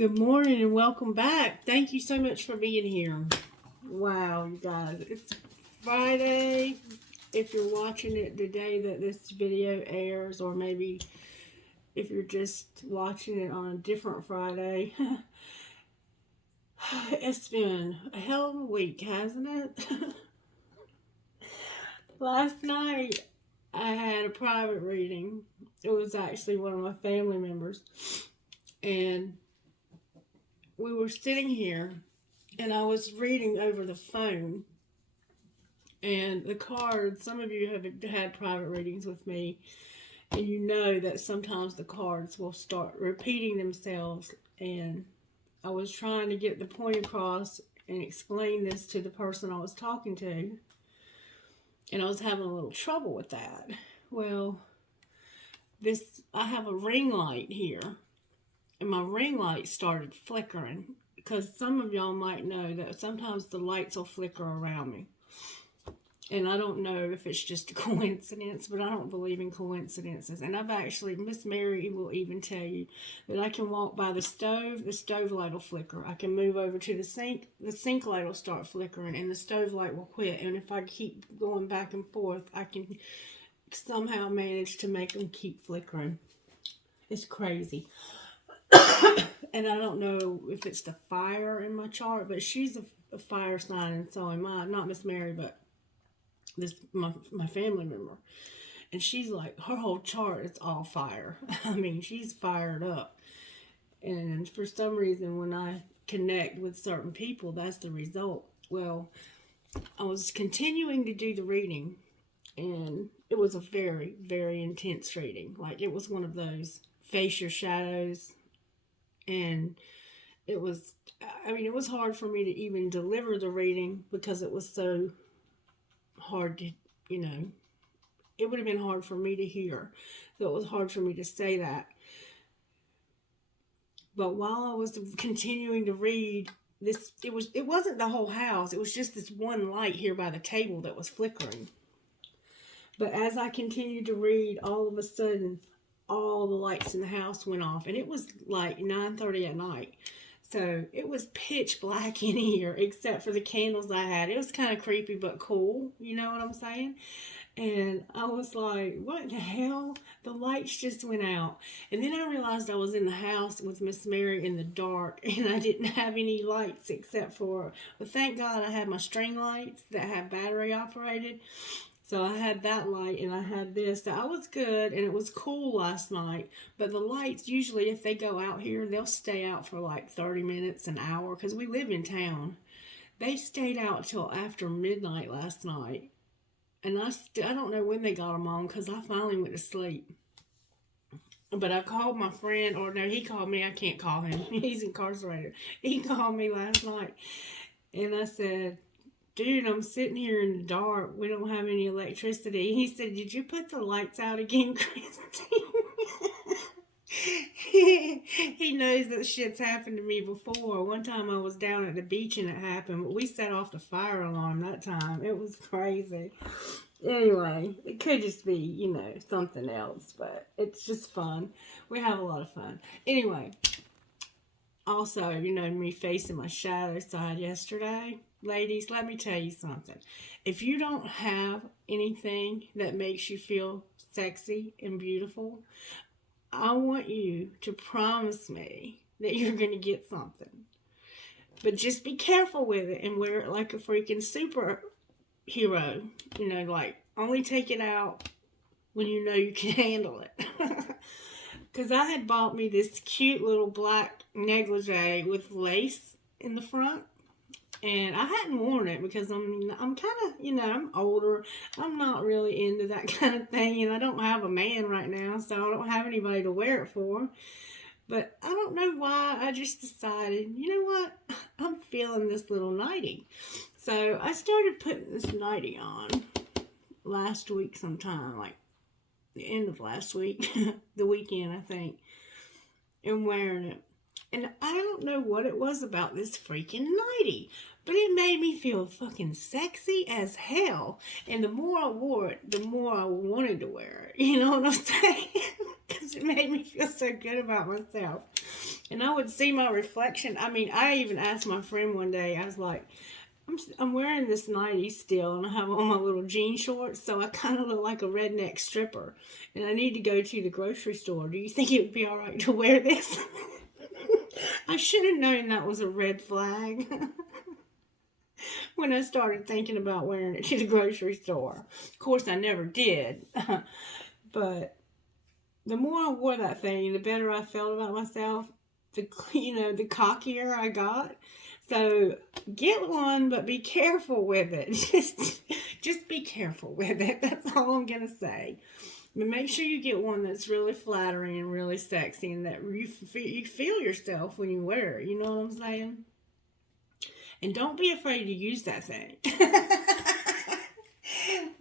Good morning and welcome back. Thank you so much for being here. Wow, you guys. It's Friday. If you're watching it the day that this video airs, or maybe if you're just watching it on a different Friday. It's been a hell of a week, hasn't it? Last night, I had a private reading. It was actually one of my family members. And we were sitting here, and I was reading over the phone. And the cards, some of you have had private readings with me, and you know that sometimes the cards will start repeating themselves. And I was trying to get the point across and explain this to the person I was talking to. And I was having a little trouble with that. Well, I have a ring light here. And my ring light started flickering. Because some of y'all might know that sometimes the lights will flicker around me. And I don't know if it's just a coincidence, but I don't believe in coincidences. And I've actually, Miss Mary will even tell you that I can walk by the stove light will flicker. I can move over to the sink light will start flickering, and the stove light will quit. And if I keep going back and forth, I can somehow manage to make them keep flickering. It's crazy. And I don't know if it's the fire in my chart, but she's a fire sign, and so am I. Not Miss Mary, but my family member. And she's like, her whole chart is all fire. I mean, she's fired up. And for some reason, when I connect with certain people, that's the result. Well, I was continuing to do the reading, and it was a very, very intense reading. Like, it was one of those face your shadows. And it was hard for me to even deliver the reading because it was so hard to, it would have been hard for me to hear. So it was hard for me to say that. But while I was continuing to read this, it wasn't the whole house. It was just this one light here by the table that was flickering. But as I continued to read, all of a sudden, all the lights in the house went off. And it was like 9:30 at night. So it was pitch black in here, except for the candles I had. It was kind of creepy, but cool. You know what I'm saying? And I was like, what the hell? The lights just went out. And then I realized I was in the house with Miss Mary in the dark, and I didn't have any lights except for, well, thank God I had my string lights that have battery operated. So I had that light, and I had this. So I was good, and it was cool last night. But the lights, usually if they go out here, they'll stay out for like 30 minutes, an hour, because we live in town. They stayed out till after midnight last night. And I don't know when they got them on, because I finally went to sleep. But I called my friend, or no, he called me. I can't call him. He's incarcerated. He called me last night, and I said, dude, I'm sitting here in the dark. We don't have any electricity. He said, did you put the lights out again, Christie? He knows that shit's happened to me before. One time I was down at the beach and it happened, but we set off the fire alarm that time. It was crazy. Anyway, it could just be, something else, but it's just fun. We have a lot of fun. Anyway, also, me facing my shadow side yesterday. Ladies, let me tell you something. If you don't have anything that makes you feel sexy and beautiful, I want you to promise me that you're going to get something. But just be careful with it and wear it like a freaking superhero. Like, only take it out when you know you can handle it. Because I had bought me this cute little black negligee with lace in the front. And I hadn't worn it because I'm kind of, I'm older. I'm not really into that kind of thing. And I don't have a man right now, so I don't have anybody to wear it for. But I don't know why. I just decided, you know what? I'm feeling this little nightie. So I started putting this nightie on last week sometime, like the end of last week, the weekend, I think, and wearing it. And I don't know what it was about this freaking nightie, but it made me feel fucking sexy as hell. And the more I wore it, the more I wanted to wear it. You know what I'm saying? Because it made me feel so good about myself. And I would see my reflection. I mean, I even asked my friend one day, I was like, I'm wearing this nightie still, and I have on my little jean shorts, so I kind of look like a redneck stripper. And I need to go to the grocery store. Do you think it would be all right to wear this? I should have known that was a red flag when I started thinking about wearing it to the grocery store. Of course, I never did. But the more I wore that thing, the better I felt about myself. The cockier I got. So get one, but be careful with it. Just be careful with it. That's all I'm gonna say. But make sure you get one that's really flattering and really sexy, and that you feel yourself when you wear it. You know what I'm saying? And don't be afraid to use that thing.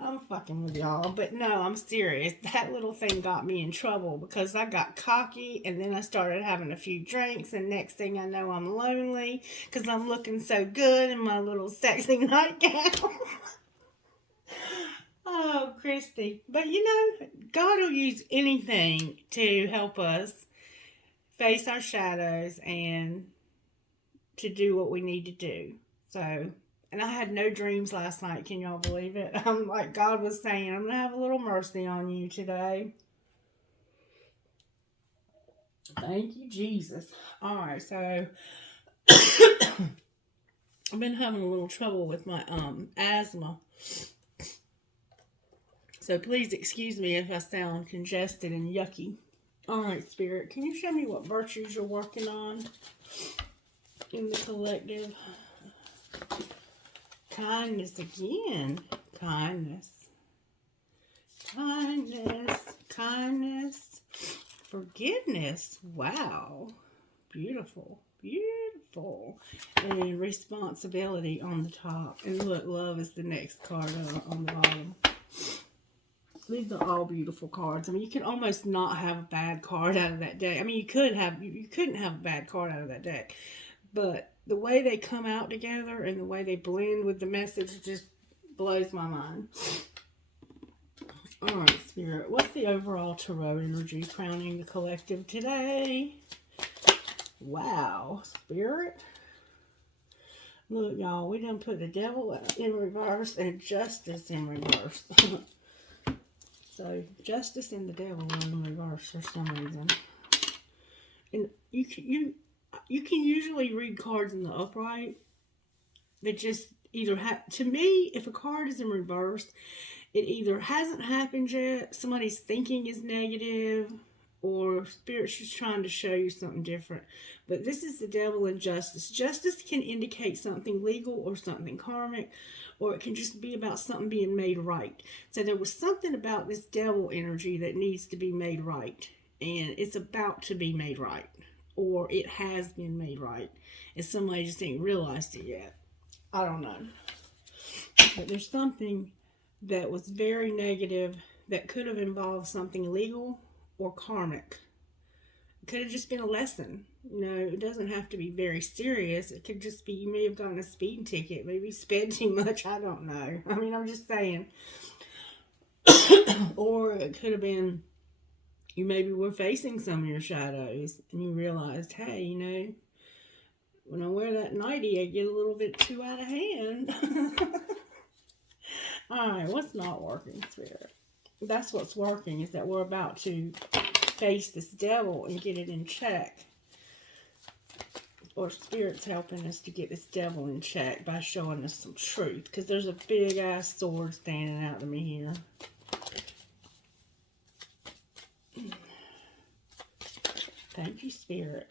I'm fucking with y'all, but no, I'm serious. That little thing got me in trouble because I got cocky, and then I started having a few drinks, and next thing I know, I'm lonely because I'm looking so good in my little sexy nightgown. Oh, Christie. But you know, God will use anything to help us face our shadows and to do what we need to do. So, and I had no dreams last night. Can y'all believe it? I'm like, God was saying, I'm going to have a little mercy on you today. Thank you, Jesus. All right, so I've been having a little trouble with my asthma. So please excuse me if I sound congested and yucky. All right, Spirit, can you show me what virtues you're working on in the collective? Kindness again. Kindness. Kindness. Kindness. Forgiveness. Wow. Beautiful. Beautiful. And responsibility on the top. And look, love is the next card on the bottom. These are all beautiful cards. I mean, you can almost not have a bad card out of that deck. I mean, you couldn't have a bad card out of that deck. But the way they come out together and the way they blend with the message just blows my mind. All right, Spirit. What's the overall tarot energy crowning the collective today? Wow, Spirit. Look, y'all, we done put the devil in reverse and justice in reverse. So, justice and the devil are in reverse for some reason. And you can usually read cards in the upright. They just either to me, if a card is in reverse, it either hasn't happened yet, somebody's thinking is negative, or Spirit's just trying to show you something different. But this is the devil and justice. Justice can indicate something legal or something karmic, or it can just be about something being made right. So there was something about this devil energy that needs to be made right, and it's about to be made right, or it has been made right, and somebody just ain't realized it yet. I don't know. But there's something that was very negative that could have involved something legal or karmic. It could have just been a lesson. You know, it doesn't have to be very serious. It could just be you may have gotten a speeding ticket, maybe sped too much, I don't know. I mean, I'm just saying. Or it could have been you maybe were facing some of your shadows and you realized, hey, you know, when I wear that nightie, I get a little bit too out of hand. Alright, what's not working, Spirit? That's what's working, is that we're about to face this devil and get it in check. Or Spirit's helping us to get this devil in check by showing us some truth. Because there's a big ass sword standing out to me here. Thank you, Spirit.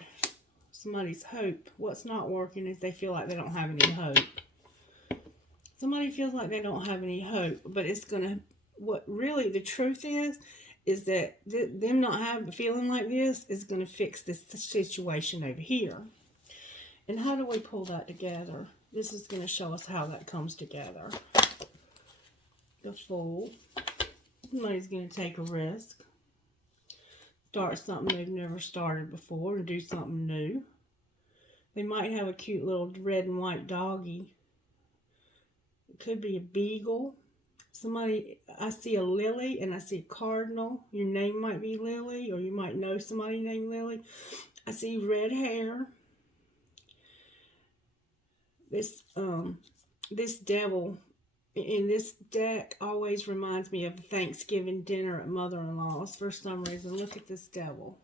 Somebody's hope. What's not working is they feel like they don't have any hope. Somebody feels like they don't have any hope, but it's going to, what really the truth is that them not feeling like this is going to fix this situation over here. And how do we pull that together? This is going to show us how that comes together. The Fool. Somebody's going to take a risk. Start something they've never started before and do something new. They might have a cute little red and white doggy. It could be a beagle. Somebody, I see a lily and I see a cardinal. Your name might be Lily, or you might know somebody named Lily. I see red hair. This devil in this deck always reminds me of Thanksgiving dinner at mother-in-law's for some reason. Look at this devil.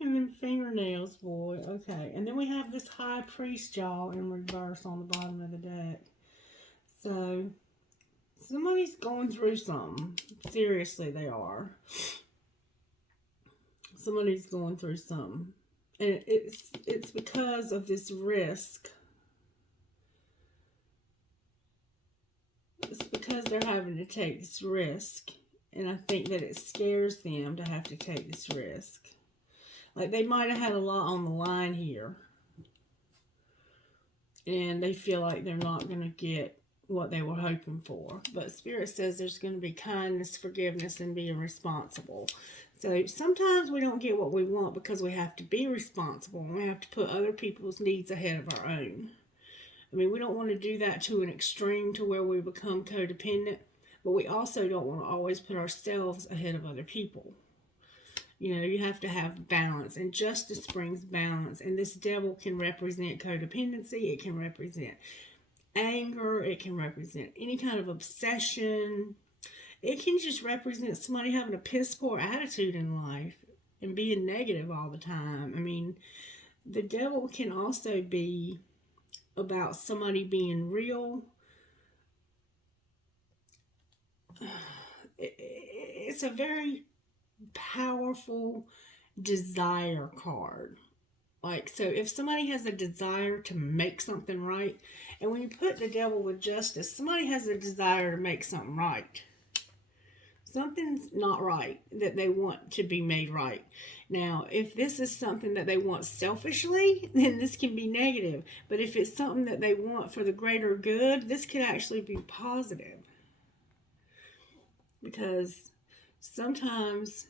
And then fingernails, boy. Okay. And then we have this high priest jaw in reverse on the bottom of the deck. So, somebody's going through something. Seriously, they are. Somebody's going through something. And it's because of this risk. It's because they're having to take this risk. And I think that it scares them to have to take this risk. Like, they might have had a lot on the line here. And they feel like they're not going to get what they were hoping for. But Spirit says there's going to be kindness, forgiveness, and being responsible. So sometimes we don't get what we want because we have to be responsible. And we have to put other people's needs ahead of our own. I mean, we don't want to do that to an extreme to where we become codependent. But we also don't want to always put ourselves ahead of other people. You know, you have to have balance, and justice brings balance. And this devil can represent codependency. It can represent anger. It can represent any kind of obsession. It can just represent somebody having a piss poor attitude in life and being negative all the time. I mean, the devil can also be about somebody being real. It's a very powerful desire card. Like, so if somebody has a desire to make something right, and when you put the devil with justice, somebody has a desire to make something right. Something's not right that they want to be made right. Now, if this is something that they want selfishly, then this can be negative. But if it's something that they want for the greater good, this could actually be positive. Because sometimes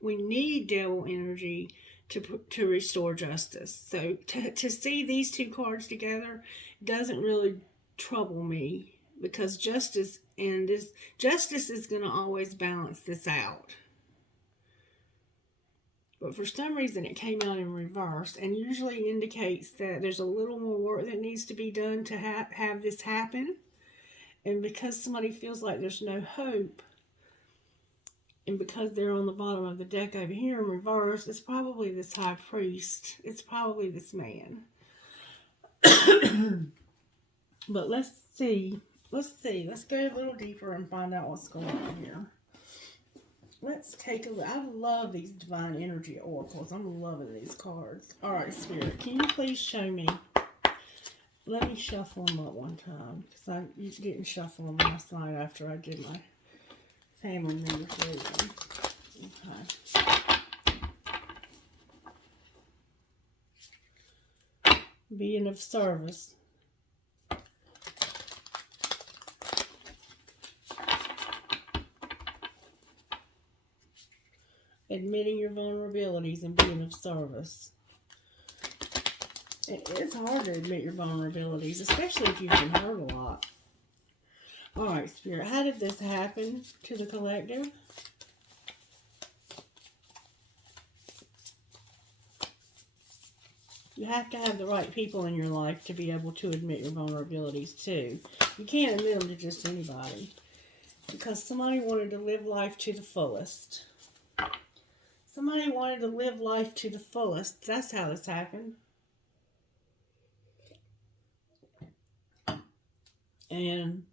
we need devil energy to restore justice. So to see these two cards together doesn't really trouble me, because justice is going to always balance this out. But for some reason it came out in reverse, and usually indicates that there's a little more work that needs to be done to have this happen. And because somebody feels like there's no hope, and because they're on the bottom of the deck over here in reverse, it's probably this high priest. It's probably this man. But let's see. Let's go a little deeper and find out what's going on here. Let's take a look. I love these divine energy oracles. I'm loving these cards. All right, Spirit, can you please show me? Let me shuffle them up one time, because I didn't shuffle them last night after I did my family members reading. Okay. Being of service. Admitting your vulnerabilities and being of service. It's hard to admit your vulnerabilities, especially if you've been hurt a lot. Alright, Spirit, how did this happen to the collective? You have to have the right people in your life to be able to admit your vulnerabilities too. You can't admit them to just anybody. Because somebody wanted to live life to the fullest. Somebody wanted to live life to the fullest. That's how this happened. And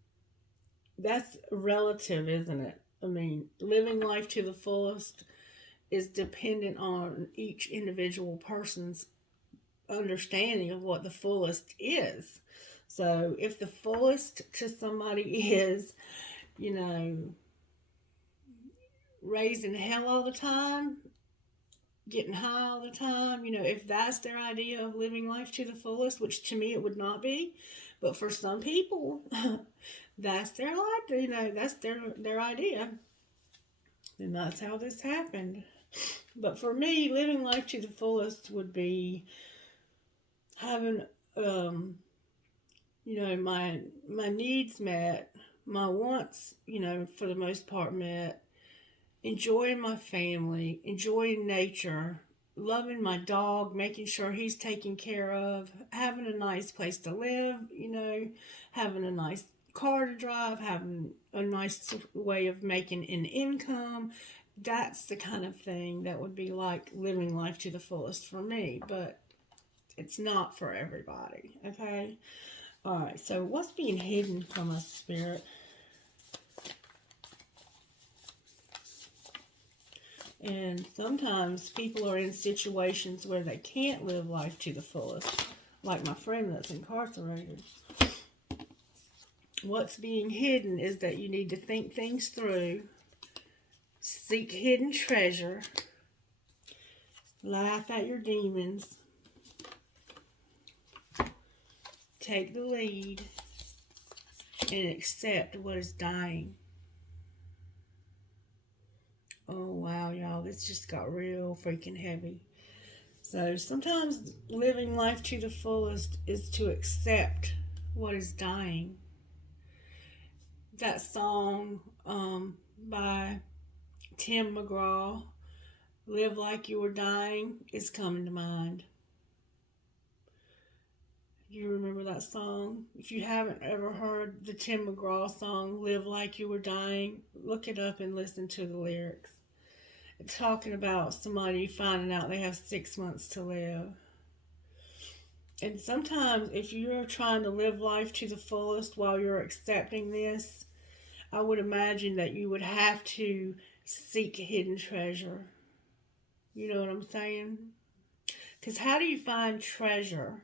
that's relative, isn't it? I mean, living life to the fullest is dependent on each individual person's understanding of what the fullest is. So if the fullest to somebody is, you know, raising hell all the time, getting high all the time, you know, if that's their idea of living life to the fullest, which to me it would not be, but for some people, that's their life, you know, that's their idea. And that's how this happened. But for me, living life to the fullest would be having, you know, my needs met, my wants, you know, for the most part met, enjoying my family, enjoying nature, loving my dog, making sure he's taken care of, having a nice place to live, having a nice car to drive, having a nice way of making an income. That's the kind of thing that would be like living life to the fullest for me, but it's not for everybody, okay? All right, so what's being hidden from us, Spirit? And sometimes people are in situations where they can't live life to the fullest, like my friend that's incarcerated. What's being hidden is that you need to think things through, seek hidden treasure, laugh at your demons, take the lead, and accept what is dying. Oh, wow, y'all, this just got real freaking heavy. So sometimes living life to the fullest is to accept what is dying. That song by Tim McGraw, Live Like You Were Dying, is coming to mind. You remember that song? If you haven't ever heard the Tim McGraw song, Live Like You Were Dying, look it up and listen to the lyrics. It's talking about somebody finding out they have 6 months to live. And sometimes if you're trying to live life to the fullest while you're accepting this, I would imagine that you would have to seek hidden treasure. You know what I'm saying? Because how do you find treasure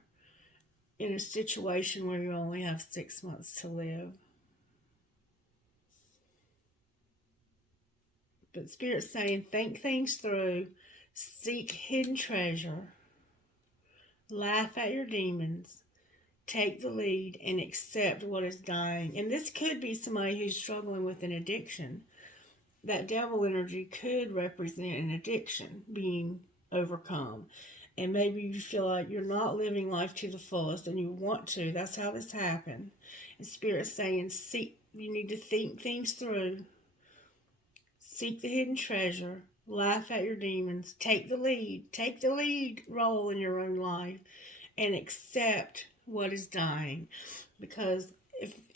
in a situation where you only have 6 months to live? But Spirit's saying, think things through, seek hidden treasure, laugh at your demons, take the lead, and accept what is dying. And this could be somebody who's struggling with an addiction. That devil energy could represent an addiction being overcome. And maybe you feel like you're not living life to the fullest and you want to. That's how this happened. And Spirit's saying, you need to think things through. Seek the hidden treasure. Laugh at your demons. Take the lead. Take the lead role in your own life. And accept what is dying. Because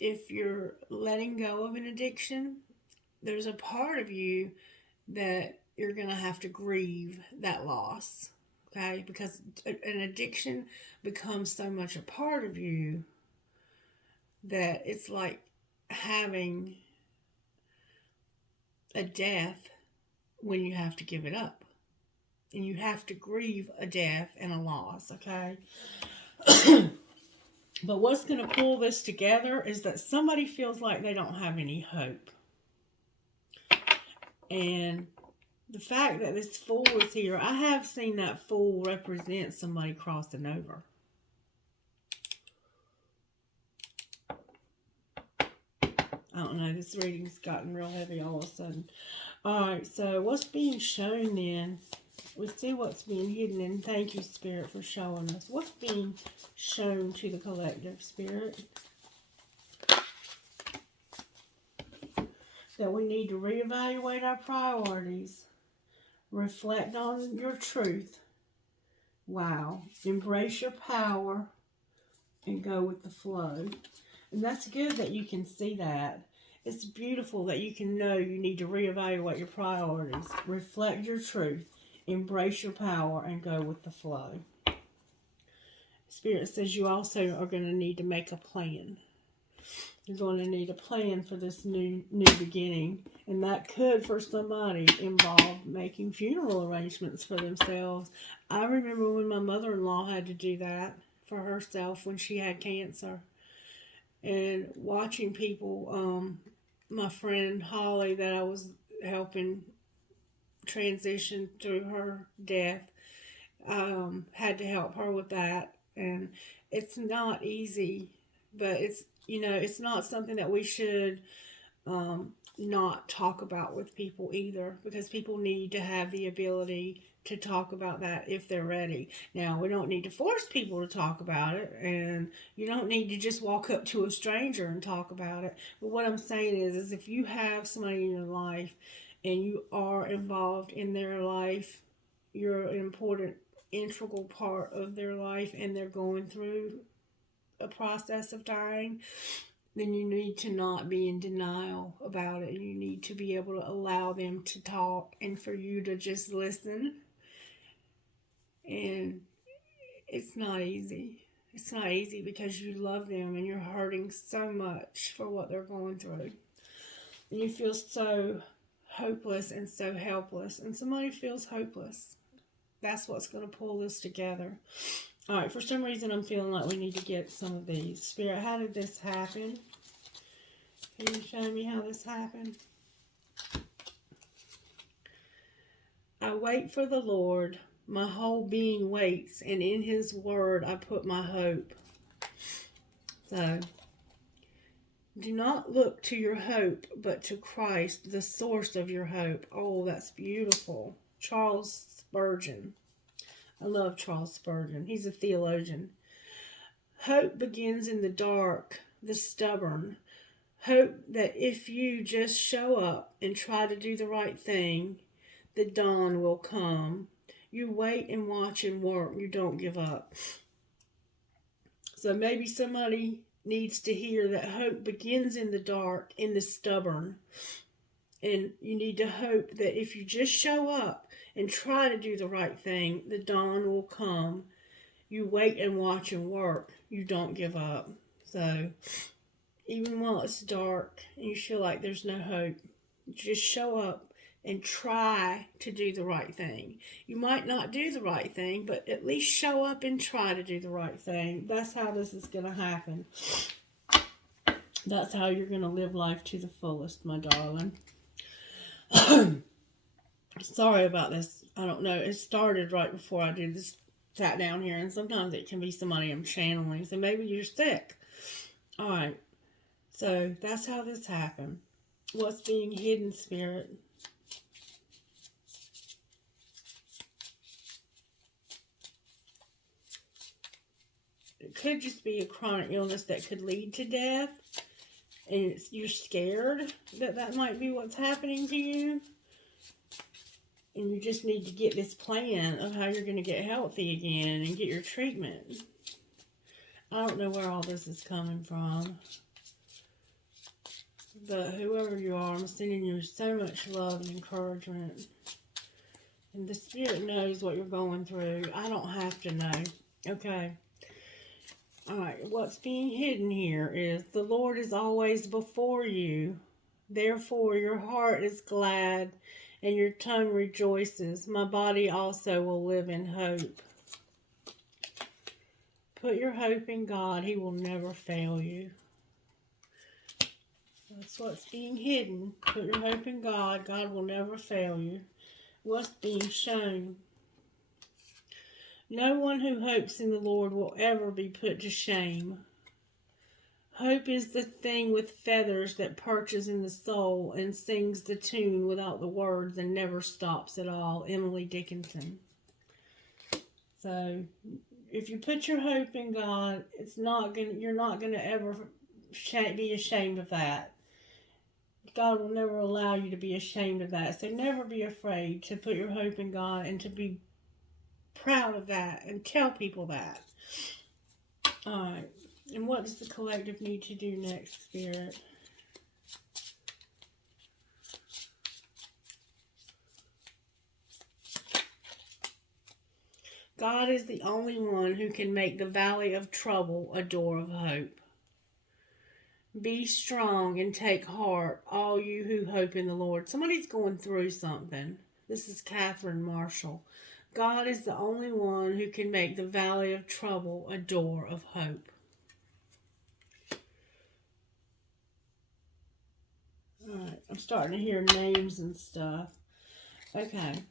if you're letting go of an addiction, there's a part of you that you're going to have to grieve that loss. Okay? Because an addiction becomes so much a part of you that it's like having a death when you have to give it up. And you have to grieve a death and a loss, okay? But what's going to pull this together is that somebody feels like they don't have any hope. And the fact that this Fool is here, I have seen that Fool represent somebody crossing over. I don't know, this reading's gotten real heavy all of a sudden. Alright, so what's being shown then? We see what's being hidden, and thank you, Spirit, for showing us. What's being shown to the collective, Spirit? That we need to reevaluate our priorities. Reflect on your truth. Wow. Embrace your power and go with the flow. And that's good that you can see that. It's beautiful that you can know you need to reevaluate your priorities. Reflect your truth. Embrace your power and go with the flow. Spirit says you also are going to need to make a plan. You're going to need a plan for this new beginning. And that could, for somebody, involve making funeral arrangements for themselves. I remember when my mother-in-law had to do that for herself when she had cancer. And watching people, my friend Holly that I was helping transition through her death, had to help her with that. And it's not easy, but it's not something that we should not talk about with people either, because people need to have the ability to talk about that if they're ready. Now, we don't need to force people to talk about it, and you don't need to just walk up to a stranger and talk about it. But what I'm saying is if you have somebody in your life and you are involved in their life. You're an important, integral part of their life, and they're going through a process of dying, then you need to not be in denial about it. You need to be able to allow them to talk and for you to just listen. And it's not easy. It's not easy because you love them and you're hurting so much for what they're going through. And you feel so hopeless and so helpless. And somebody feels hopeless. That's what's going to pull this together. All right, for some reason I'm feeling like we need to get some of these. Spirit, how did this happen? Can you show me how this happened? I wait for the Lord. My whole being waits, and in His word I put my hope. So, do not look to your hope, but to Christ, the source of your hope. Oh, that's beautiful. Charles Spurgeon. I love Charles Spurgeon. He's a theologian. Hope begins in the dark, the stubborn. Hope that if you just show up and try to do the right thing, the dawn will come. You wait and watch and work. You don't give up. So maybe somebody needs to hear that hope begins in the dark, in the stubborn. And you need to hope that if you just show up and try to do the right thing, the dawn will come. You wait and watch and work. You don't give up. So even while it's dark and you feel like there's no hope, just show up and try to do the right thing. You might not do the right thing, but at least show up and try to do the right thing. That's how this is going to happen. That's how you're going to live life to the fullest, my darling. Sorry about this. I don't know. It started right before I did this, sat down here, and sometimes it can be somebody I'm channeling. So maybe you're sick. All right. So that's how this happened. What's being hidden, Spirit? It could just be a chronic illness that could lead to death. And you're scared that that might be what's happening to you. And you just need to get this plan of how you're going to get healthy again and get your treatment. I don't know where all this is coming from. But whoever you are, I'm sending you so much love and encouragement. And the Spirit knows what you're going through. I don't have to know. Okay. Alright, what's being hidden here is the Lord is always before you. Therefore, your heart is glad and your tongue rejoices. My body also will live in hope. Put your hope in God. He will never fail you. That's what's being hidden. Put your hope in God. God will never fail you. What's being shown? No one who hopes in the Lord will ever be put to shame. Hope is the thing with feathers that perches in the soul and sings the tune without the words and never stops at all. Emily Dickinson. So, if you put your hope in God, you're not gonna ever be ashamed of that. God will never allow you to be ashamed of that. So never be afraid to put your hope in God and to be proud of that and tell people that. Alright. And what does the collective need to do next, Spirit? God is the only one who can make the valley of trouble a door of hope. Be strong and take heart, all you who hope in the Lord. Somebody's going through something. This is Catherine Marshall. God is the only one who can make the valley of trouble a door of hope. Alright, I'm starting to hear names and stuff. Okay.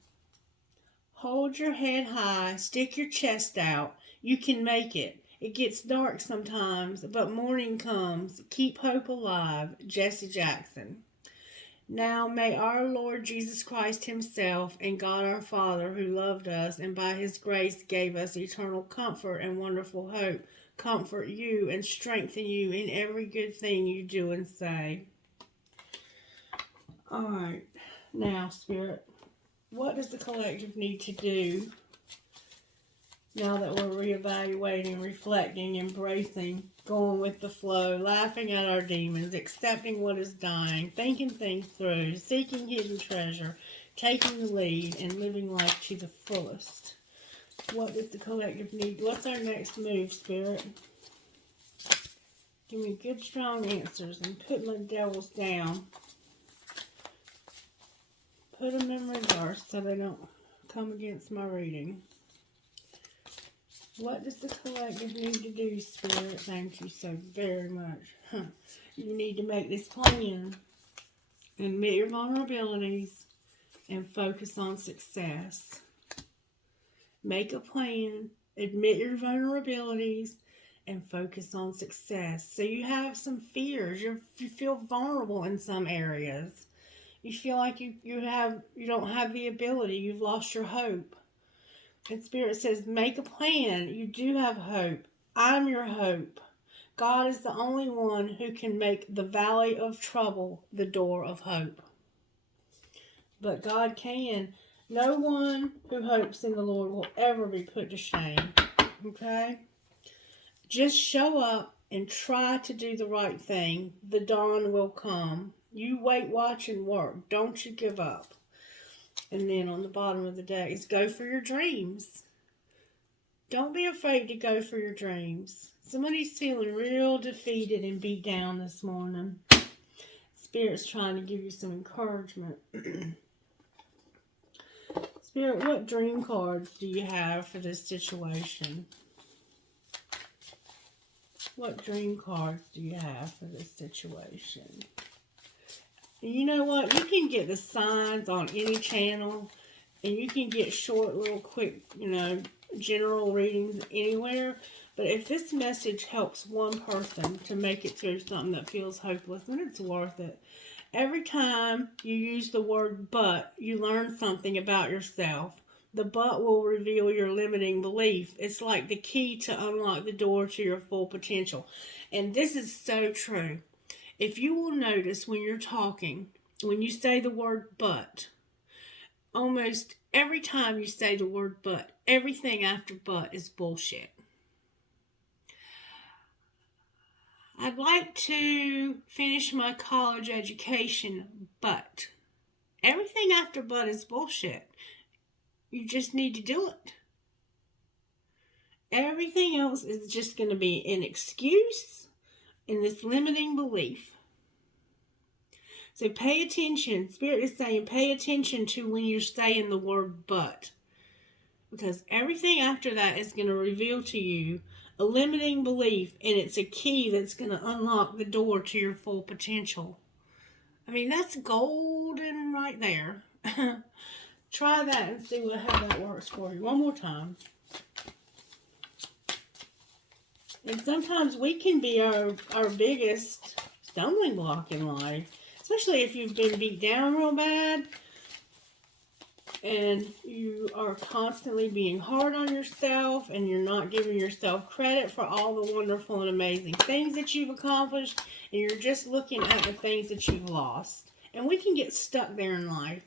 Hold your head high, stick your chest out. You can make it. It gets dark sometimes, but morning comes. Keep hope alive. Jesse Jackson. Now may our Lord Jesus Christ himself and God our Father, who loved us and by his grace gave us eternal comfort and wonderful hope, comfort you and strengthen you in every good thing you do and say. Alright, Now, Spirit, what does the collective need to do now that we're reevaluating, reflecting, embracing, going with the flow, laughing at our demons, accepting what is dying, thinking things through, seeking hidden treasure, taking the lead, and living life to the fullest? What does the collective need? What's our next move, Spirit? Give me good, strong answers and put my devils down. Put them in reverse so they don't come against my reading. What does the collective need to do, Spirit? Thank you so very much. You need to make this plan. Admit your vulnerabilities and focus on success. Make a plan. Admit your vulnerabilities and focus on success. So you have some fears. You feel vulnerable in some areas. You feel like you don't have the ability. You've lost your hope. And Spirit says, make a plan. You do have hope. I'm your hope. God is the only one who can make the valley of trouble the door of hope. But God can. No one who hopes in the Lord will ever be put to shame. Okay? Just show up and try to do the right thing. The dawn will come. You wait, watch, and work. Don't you give up. And then on the bottom of the deck is go for your dreams. Don't be afraid to go for your dreams. Somebody's feeling real defeated and beat down this morning. Spirit's trying to give you some encouragement. Spirit, what dream cards do you have for this situation? What dream cards do you have for this situation? You know what? You can get the signs on any channel, and you can get short, little, quick, general readings anywhere. But if this message helps one person to make it through something that feels hopeless, then it's worth it. Every time you use the word but, you learn something about yourself. The but will reveal your limiting belief. It's like the key to unlock the door to your full potential. And this is so true. If you will notice when you're talking, when you say the word but, almost every time you say the word but, everything after but is bullshit. I'd like to finish my college education, but everything after but is bullshit. You just need to do it. Everything else is just going to be an excuse and this limiting belief. So pay attention. Spirit is saying pay attention to when you're saying the word but. Because everything after that is going to reveal to you a limiting belief, and it's a key that's going to unlock the door to your full potential. I mean, that's golden right there. Try that and see how that works for you. One more time. And sometimes we can be our biggest stumbling block in life. Especially if you've been beat down real bad. And you are constantly being hard on yourself. And you're not giving yourself credit for all the wonderful and amazing things that you've accomplished. And you're just looking at the things that you've lost. And we can get stuck there in life.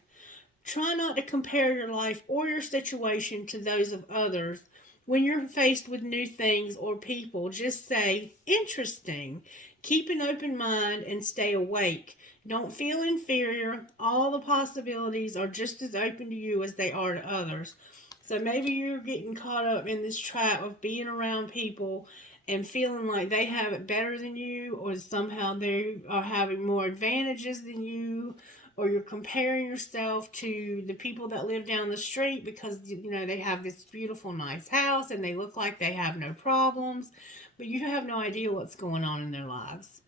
Try not to compare your life or your situation to those of others. When you're faced with new things or people, just say, interesting. Keep an open mind and stay awake. Don't feel inferior. All the possibilities are just as open to you as they are to others. So maybe you're getting caught up in this trap of being around people and feeling like they have it better than you, or somehow they are having more advantages than you, or you're comparing yourself to the people that live down the street because, they have this beautiful, nice house and they look like they have no problems, but you have no idea what's going on in their lives.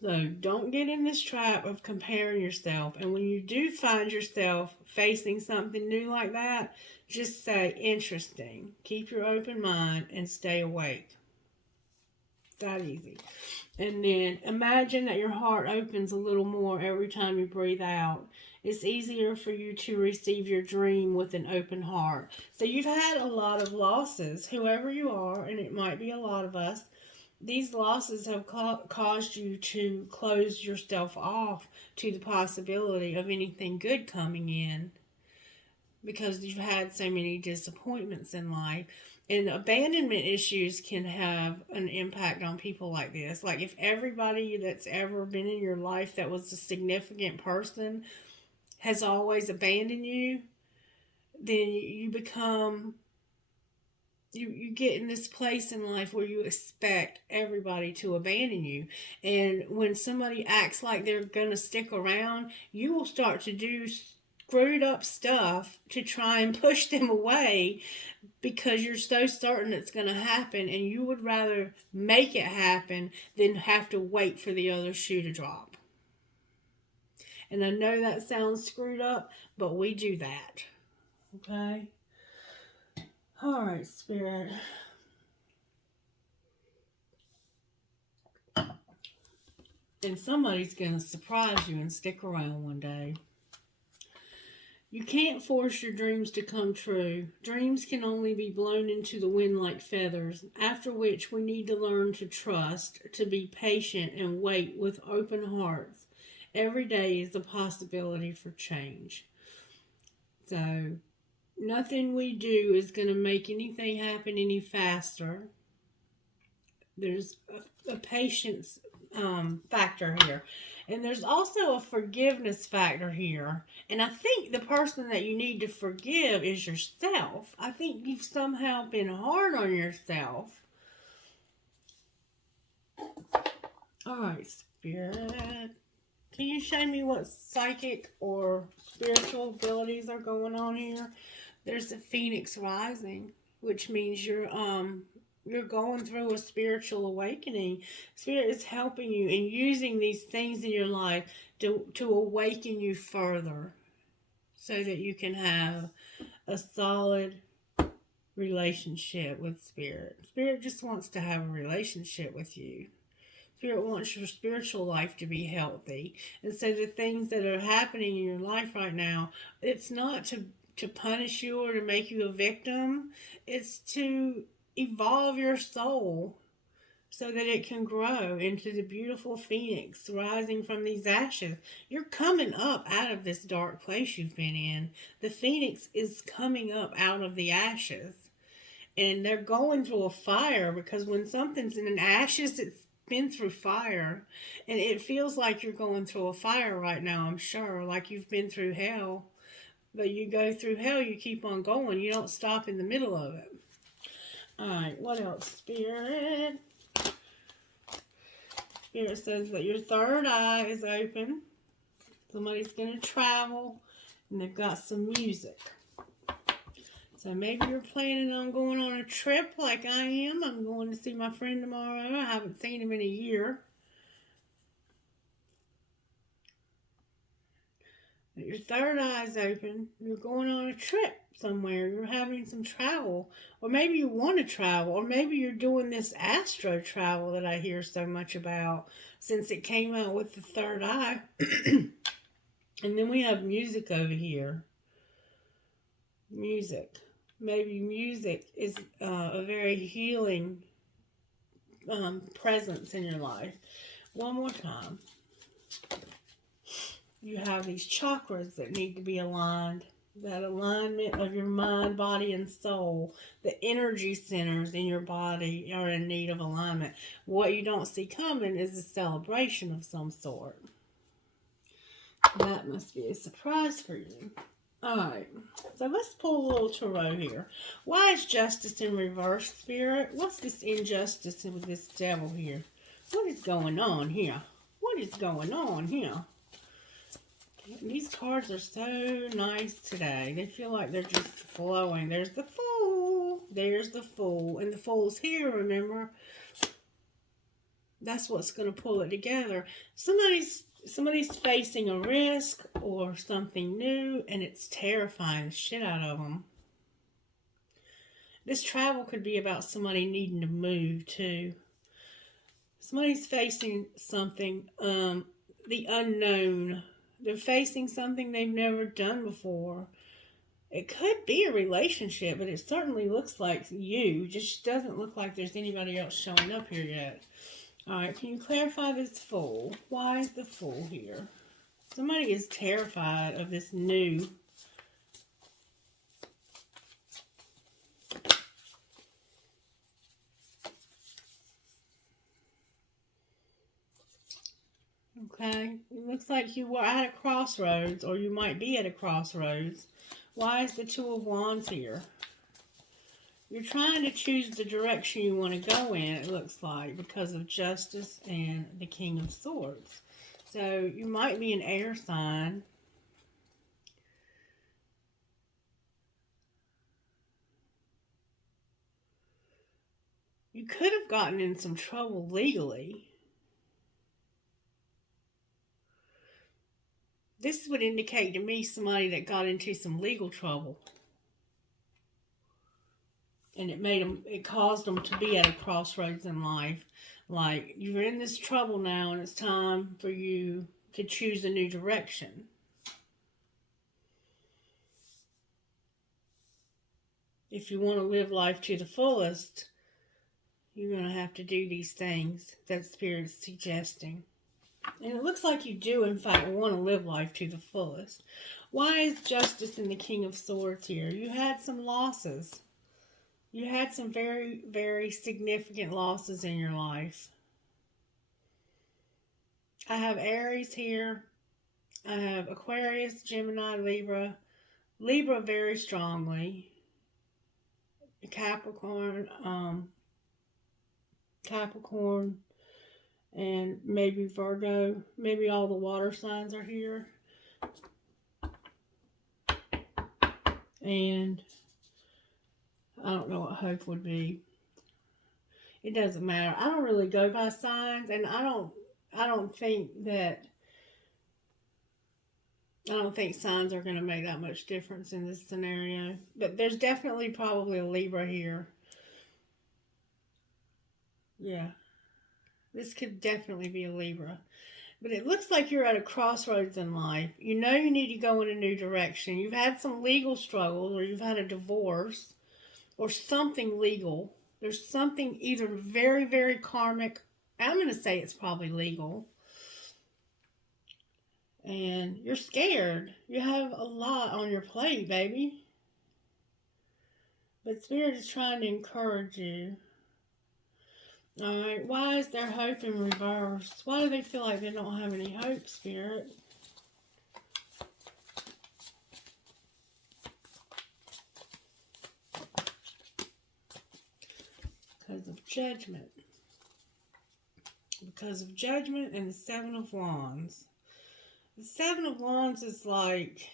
So don't get in this trap of comparing yourself. And when you do find yourself facing something new like that, just say, interesting. Keep your open mind and stay awake. That easy. And then imagine that your heart opens a little more every time you breathe out. It's easier for you to receive your dream with an open heart. So you've had a lot of losses, whoever you are, and it might be a lot of us. these losses have caused you to close yourself off to the possibility of anything good coming in, because you've had so many disappointments in life. And abandonment issues can have an impact on people like this. Like, if everybody that's ever been in your life that was a significant person has always abandoned you, then you become, you get in this place in life where you expect everybody to abandon you. And when somebody acts like they're going to stick around, you will start to do screwed up stuff to try and push them away, because you're so certain it's going to happen, and you would rather make it happen than have to wait for the other shoe to drop. And I know that sounds screwed up, but we do that. Okay? All right, Spirit. And somebody's going to surprise you and stick around one day. You can't force your dreams to come true. Dreams can only be blown into the wind like feathers, after which we need to learn to trust, to be patient, and wait with open hearts. Every day is a possibility for change. So, nothing we do is going to make anything happen any faster. There's a patience factor here. And there's also a forgiveness factor here. And I think the person that you need to forgive is yourself. I think you've somehow been hard on yourself. Alright, Spirit. Can you show me what psychic or spiritual abilities are going on here? There's a phoenix rising, which means you're going through a spiritual awakening. Spirit is helping you and using these things in your life to awaken you further, so that you can have a solid relationship with Spirit. Spirit just wants to have a relationship with you. Spirit wants your spiritual life to be healthy. And so the things that are happening in your life right now, it's not to punish you or to make you a victim. It's to evolve your soul so that it can grow into the beautiful phoenix rising from these ashes. You're coming up out of this dark place you've been in. The phoenix is coming up out of the ashes. And they're going through a fire, because when something's in ashes, it's been through fire. And it feels like you're going through a fire right now, I'm sure, like you've been through hell. But you go through hell, you keep on going. You don't stop in the middle of it. Alright, what else, Spirit? Spirit says that your third eye is open. Somebody's going to travel, and they've got some music. So maybe you're planning on going on a trip like I am. I'm going to see my friend tomorrow. I haven't seen him in a year. Your third eye's open. You're going on a trip somewhere. You're having some travel. Or maybe you want to travel. Or maybe you're doing this astro travel that I hear so much about, since it came out with the third eye. And then we have music over here. Music. Maybe music is a very healing presence in your life. One more time. You have these chakras that need to be aligned. That alignment of your mind, body, and soul. The energy centers in your body are in need of alignment. What you don't see coming is a celebration of some sort. That must be a surprise for you. Alright, so let's pull a little tarot here. Why is justice in reverse, Spirit? What's this injustice with this devil here? What is going on here? What is going on here? These cards are so nice today. They feel like they're just flowing. There's the Fool. There's the Fool. And the Fool's here, remember? That's what's going to pull it together. Somebody's facing a risk or something new, and it's terrifying the shit out of them. This travel could be about somebody needing to move, too. Somebody's facing something, the unknown. They're facing something they've never done before. It could be a relationship, but it certainly looks like you. Just doesn't look like there's anybody else showing up here yet. Alright, can you clarify this Fool? Why is the Fool here? Somebody is terrified of this new. Okay, it looks like you were at a crossroads, or you might be at a crossroads. Why is the Two of Wands here? You're trying to choose the direction you want to go in, it looks like, because of Justice and the King of Swords. So, you might be an air sign. You could have gotten in some trouble legally. This would indicate to me somebody that got into some legal trouble. And it caused them to be at a crossroads in life. Like, you're in this trouble now and it's time for you to choose a new direction. If you want to live life to the fullest, you're going to have to do these things that Spirit's suggesting. And it looks like you do, in fact, want to live life to the fullest. Why is Justice and the King of Swords here? You had some losses. You had some very, very significant losses in your life. I have Aries here. I have Aquarius, Gemini, Libra. Libra very strongly. Capricorn, and maybe Virgo. Maybe all the water signs are here. And I don't know what Hope would be. It doesn't matter. I don't really go by signs, and I don't think signs are going to make that much difference in this scenario. But there's definitely probably a Libra here. Yeah. This could definitely be a Libra. But it looks like you're at a crossroads in life. You know you need to go in a new direction. You've had some legal struggles, or you've had a divorce, or something legal. There's something either very, very karmic. I'm going to say it's probably legal. And you're scared. You have a lot on your plate, baby. But Spirit is trying to encourage you. Alright, why is there hope in reverse? Why do they feel like they don't have any hope, Spirit? Because of judgment. Because of judgment and the Seven of Wands. The Seven of Wands is like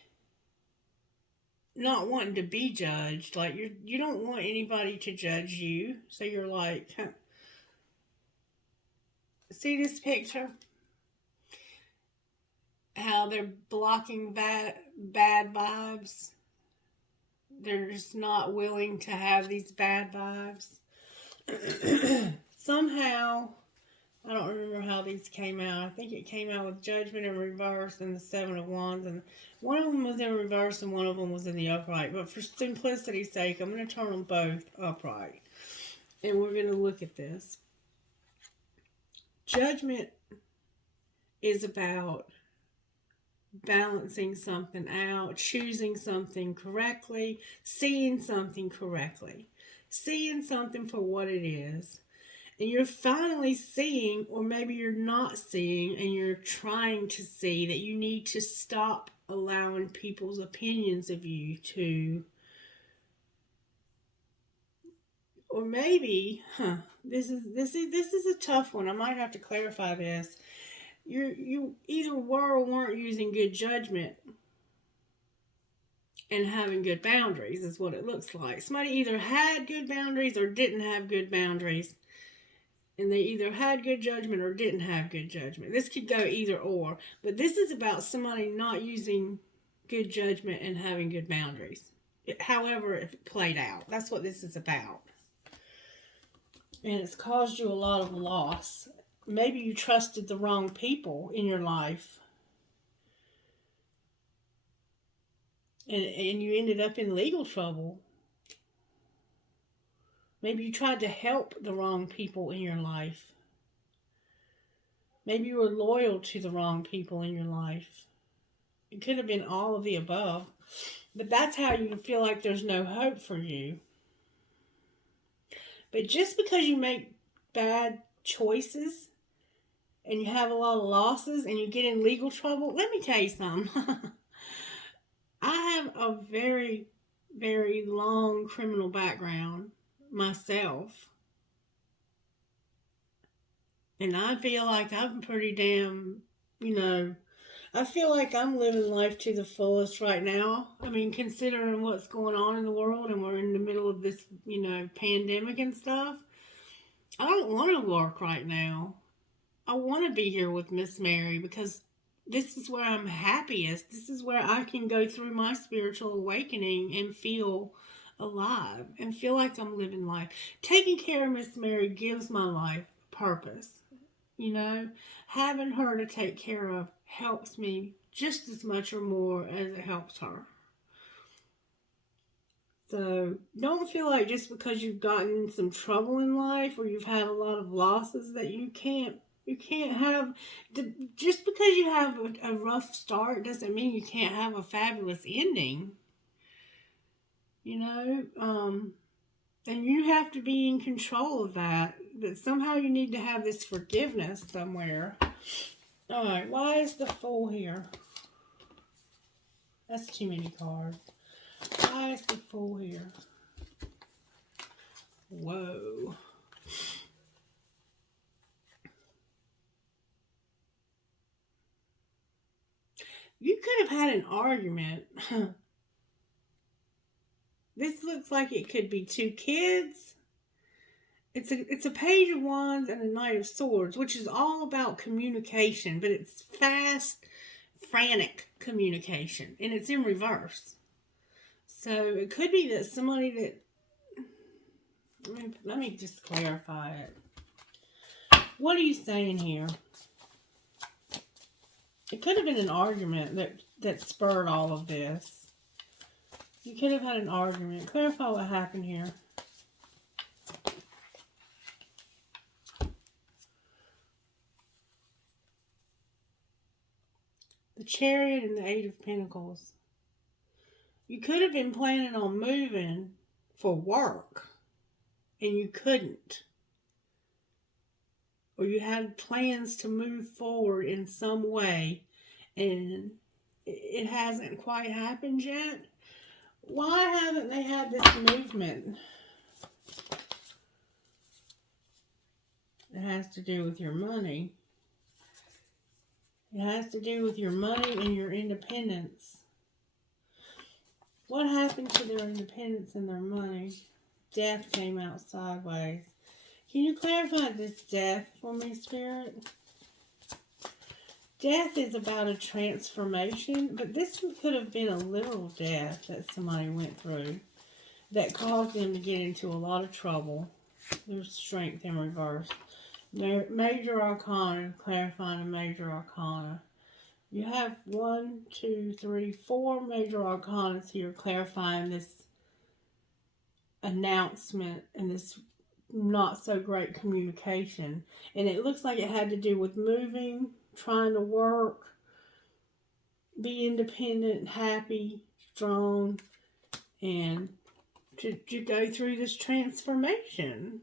not wanting to be judged. Like you don't want anybody to judge you. So you're like, huh. See this picture? How they're blocking bad vibes. They're just not willing to have these bad vibes. Somehow, I don't remember how these came out. I think it came out with Judgment in reverse and the Seven of Wands. And one of them was in reverse and one of them was in the upright. But for simplicity's sake, I'm going to turn them both upright. And we're going to look at this. Judgment is about balancing something out, choosing something correctly, seeing something correctly, seeing something for what it is. And you're finally seeing, or maybe you're not seeing, and you're trying to see that you need to stop allowing people's opinions of you to, or maybe, this is a tough one. I might have to clarify this. You either were or weren't using good judgment and having good boundaries is what it looks like. Somebody either had good boundaries or didn't have good boundaries. And they either had good judgment or didn't have good judgment. This could go either or. But this is about somebody not using good judgment and having good boundaries. However it played out. That's what this is about. And it's caused you a lot of loss. Maybe you trusted the wrong people in your life. And you ended up in legal trouble. Maybe you tried to help the wrong people in your life. Maybe you were loyal to the wrong people in your life. It could have been all of the above. But that's how you feel like there's no hope for you. But just because you make bad choices and you have a lot of losses and you get in legal trouble, let me tell you something. I have a very, very long criminal background myself. And I feel like I'm pretty damn, I feel like I'm living life to the fullest right now. I mean, considering what's going on in the world and we're in the middle of this, pandemic and stuff, I don't want to work right now. I want to be here with Miss Mary because this is where I'm happiest. This is where I can go through my spiritual awakening and feel alive and feel like I'm living life. Taking care of Miss Mary gives my life purpose. Having her to take care of helps me just as much or more as it helps her. So don't feel like just because you've gotten in some trouble in life or you've had a lot of losses that you can't have, just because you have a rough start doesn't mean you can't have a fabulous ending. And you have to be in control of that. But somehow you need to have this forgiveness somewhere. All right, why is the Fool here? That's too many cards. Why is the Fool here? Whoa. You could have had an argument. This looks like it could be two kids. It's a Page of Wands and a Knight of Swords, which is all about communication, but it's fast, frantic communication, and it's in reverse. So it could be that somebody that... Let me just clarify it. What are you saying here? It could have been an argument that spurred all of this. You could have had an argument. Clarify what happened here. The Chariot and the Eight of Pentacles. You could have been planning on moving for work, and you couldn't. Or you had plans to move forward in some way, and it hasn't quite happened yet. Why haven't they had this movement? It has to do with your money. It has to do with your money and your independence. What happened to their independence and their money? Death came out sideways. Can you clarify this death for me, Spirit? Death is about a transformation, but this could have been a literal death that somebody went through that caused them to get into a lot of trouble. There's strength in reverse. Major Arcana, clarifying a Major Arcana. You have 1, 2, 3, 4 Major Arcanas here clarifying this announcement and this not so great communication. And it looks like it had to do with moving, trying to work, be independent, happy, strong, and to go through this transformation.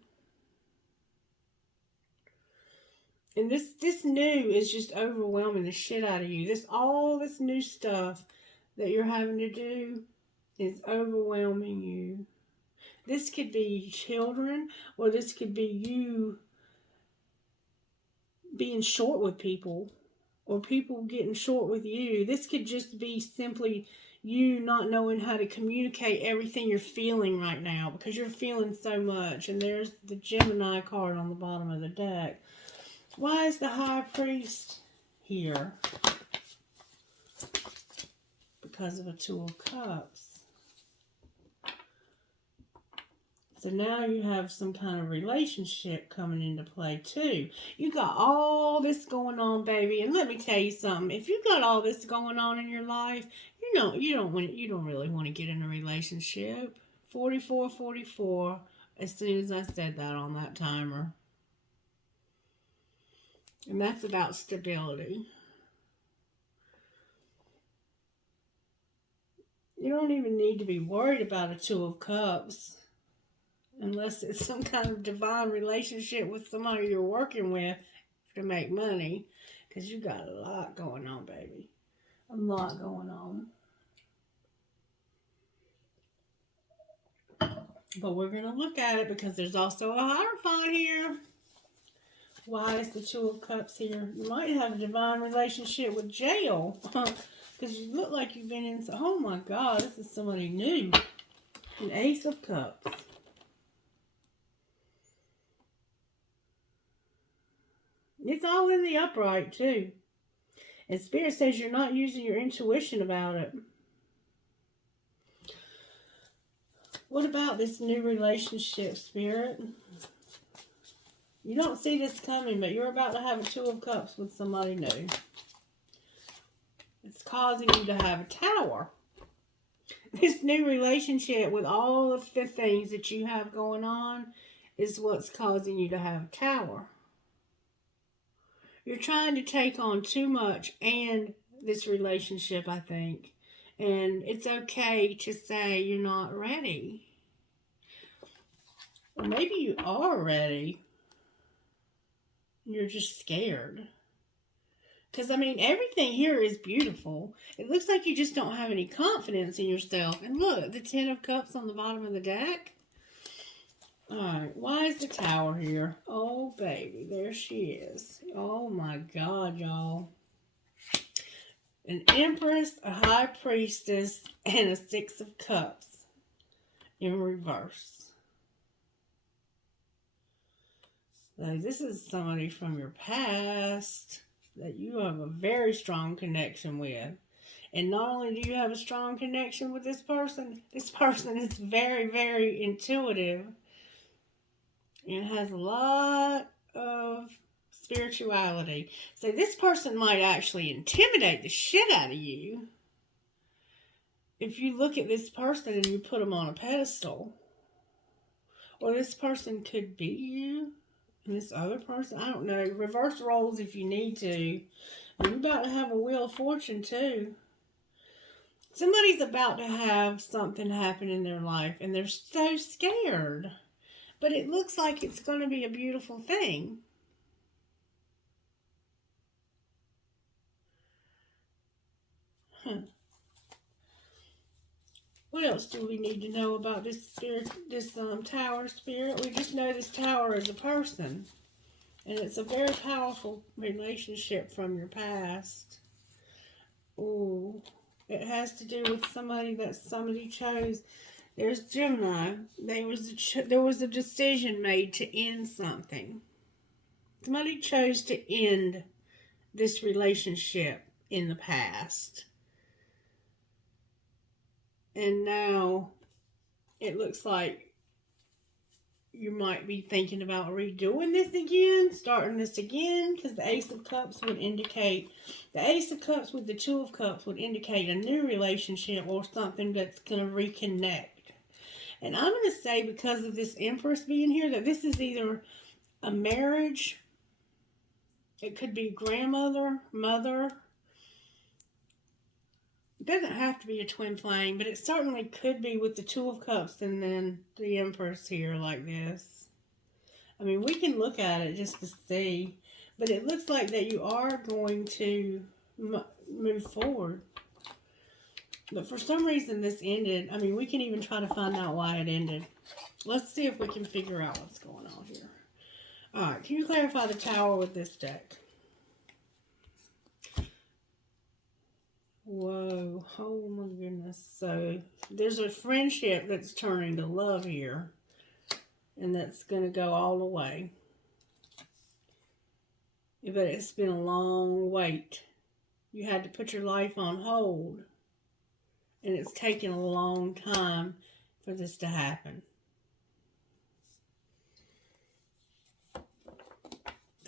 And this new is just overwhelming the shit out of you. All this new stuff that you're having to do is overwhelming you. This could be children, or this could be you being short with people, or people getting short with you. This could just be simply you not knowing how to communicate everything you're feeling right now because you're feeling so much. And there's the Gemini card on the bottom of the deck. Why is the High Priest here? Because of a Two of Cups. So now you have some kind of relationship coming into play too. You got all this going on, baby. And let me tell you something. If you got all this going on in your life, you don't really want to get in a relationship. 44, as soon as I said that on that timer. And that's about stability. You don't even need to be worried about a Two of Cups unless it's some kind of divine relationship with somebody you're working with to make money. Because you got a lot going on, baby. A lot going on. But we're going to look at it because there's also a Hierophant here. Why is the Two of Cups here? You might have a divine relationship with jail. Because you look like you've been in... Oh my God, this is somebody new. An Ace of Cups. It's all in the upright too. And Spirit says you're not using your intuition about it. What about this new relationship, Spirit? You don't see this coming, but you're about to have a Two of Cups with somebody new. It's causing you to have a Tower. This new relationship with all of the things that you have going on is what's causing you to have a Tower. You're trying to take on too much and this relationship, I think. And it's okay to say you're not ready. Or maybe you are ready. You're just scared. Because, I mean, everything here is beautiful. It looks like you just don't have any confidence in yourself. And look, the Ten of Cups on the bottom of the deck. Alright, why is the Tower here? Oh, baby, there she is. Oh, my God, y'all. An Empress, a High Priestess, and a Six of Cups in reverse. So this is somebody from your past that you have a very strong connection with. And not only do you have a strong connection with this person is very, very intuitive and has a lot of spirituality. So this person might actually intimidate the shit out of you if you look at this person and you put them on a pedestal. Or this person could be you. And this other person, I don't know. Reverse roles if you need to. You're about to have a Wheel of Fortune too. Somebody's about to have something happen in their life and they're so scared. But it looks like it's going to be a beautiful thing. Huh. What else do we need to know about this spirit, this Tower spirit? We just know this Tower is a person. And it's a very powerful relationship from your past. Ooh. It has to do with somebody that somebody chose. There's Gemini. There was a decision made to end something. Somebody chose to end this relationship in the past. And now it looks like you might be thinking about redoing this again, starting this again, because the Ace of Cups would indicate, the Ace of Cups with the Two of Cups would indicate a new relationship or something that's going to reconnect. And I'm going to say, because of this Empress being here, that this is either a marriage, it could be grandmother, mother. It doesn't have to be a twin flame, but it certainly could be with the Two of Cups and then the Empress here like this. I mean, we can look at it just to see, but it looks like that you are going to move forward. But for some reason this ended. I mean, we can even try to find out why it ended. Let's see if we can figure out what's going on here. Alright, can you clarify the Tower with this deck? Whoa, oh my goodness. So there's a friendship that's turning to love here. And that's going to go all the way. But it's been a long wait. You had to put your life on hold. And it's taken a long time for this to happen.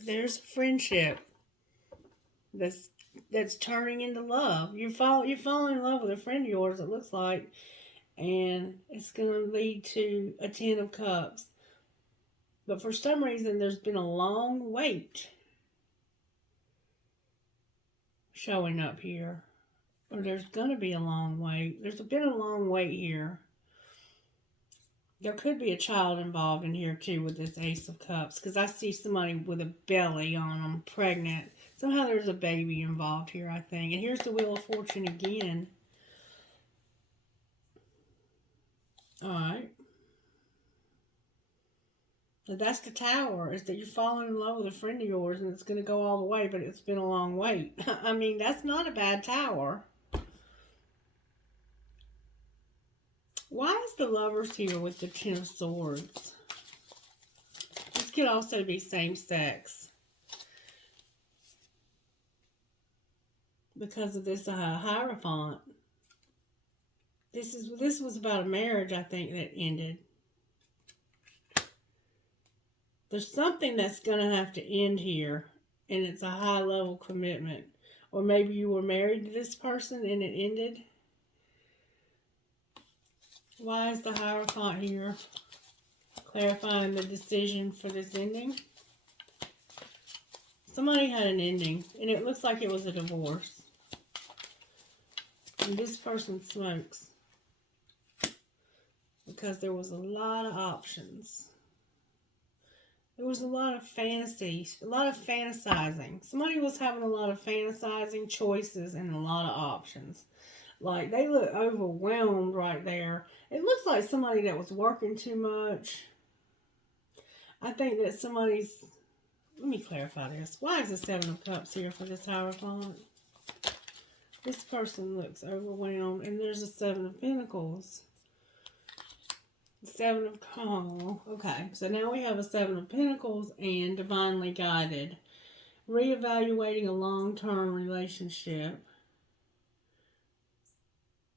There's a friendship that's turning into love. You're falling in love with a friend of yours, it looks like. And it's going to lead to a Ten of Cups. But for some reason, there's been a long wait. showing up here. Or there's going to be a long wait. There's been a long wait here. There could be a child involved in here too with this Ace of Cups. Because I see somebody with a belly on them, pregnant. Somehow there's a baby involved here, I think. And here's the Wheel of Fortune again. Alright. So that's the Tower, is that you're falling in love with a friend of yours and it's going to go all the way, but it's been a long wait. I mean, that's not a bad Tower. Why is the Lovers here with the Ten of Swords? This could also be same sex. Because of this Hierophant. This was about a marriage, I think, that ended. There's something that's going to have to end here, and it's a high-level commitment. Or maybe you were married to this person and it ended. Why is the Hierophant here? Clarifying the decision for this ending. Somebody had an ending, and it looks like it was a divorce. And this person smokes. Because there was a lot of options. There was a lot of fantasies, a lot of fantasizing. Somebody was having a lot of fantasizing, choices, and a lot of options. Like, they look overwhelmed right there. It looks like somebody that was working too much. I think that somebody's... Let me clarify this. Why is the Seven of Cups here for this Hierophant? This person looks overwhelmed, and there's a Seven of Pentacles. Seven of... Oh, okay. So now we have a Seven of Pentacles and Divinely Guided. Reevaluating a long-term relationship.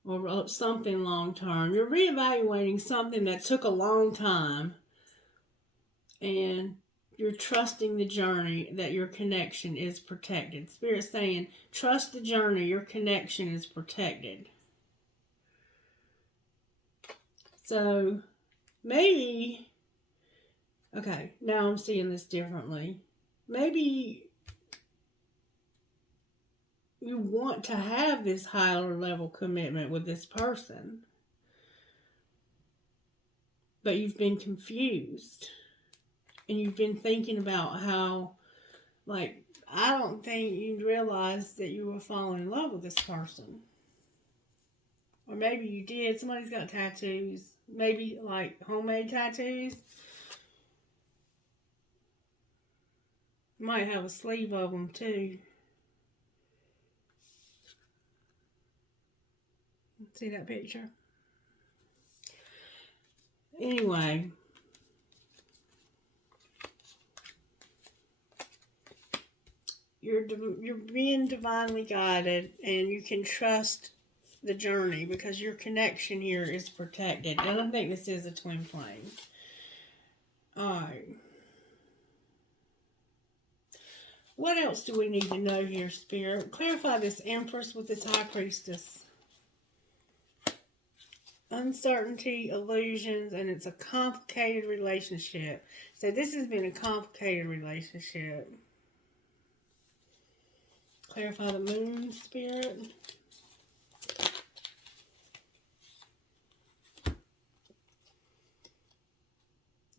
Or something long-term. You're reevaluating something that took a long time. And you're trusting the journey, that your connection is protected. Spirit's saying, trust the journey, your connection is protected. So... maybe, okay, now I'm seeing this differently. Maybe you want to have this higher level commitment with this person, but you've been confused. And you've been thinking about how, like, I don't think you realized that you were falling in love with this person. Or maybe you did. Somebody's got tattoos. Maybe like homemade tattoos. Might have a sleeve of them too. See that picture? Anyway. You're being divinely guided, and you can trust the journey because your connection here is protected. And I think this is a twin flame. Alright. What else do we need to know here, Spirit? Clarify this Empress with this High Priestess. Uncertainty, illusions, and it's a complicated relationship. So this has been a complicated relationship. Clarify the Moon, Spirit.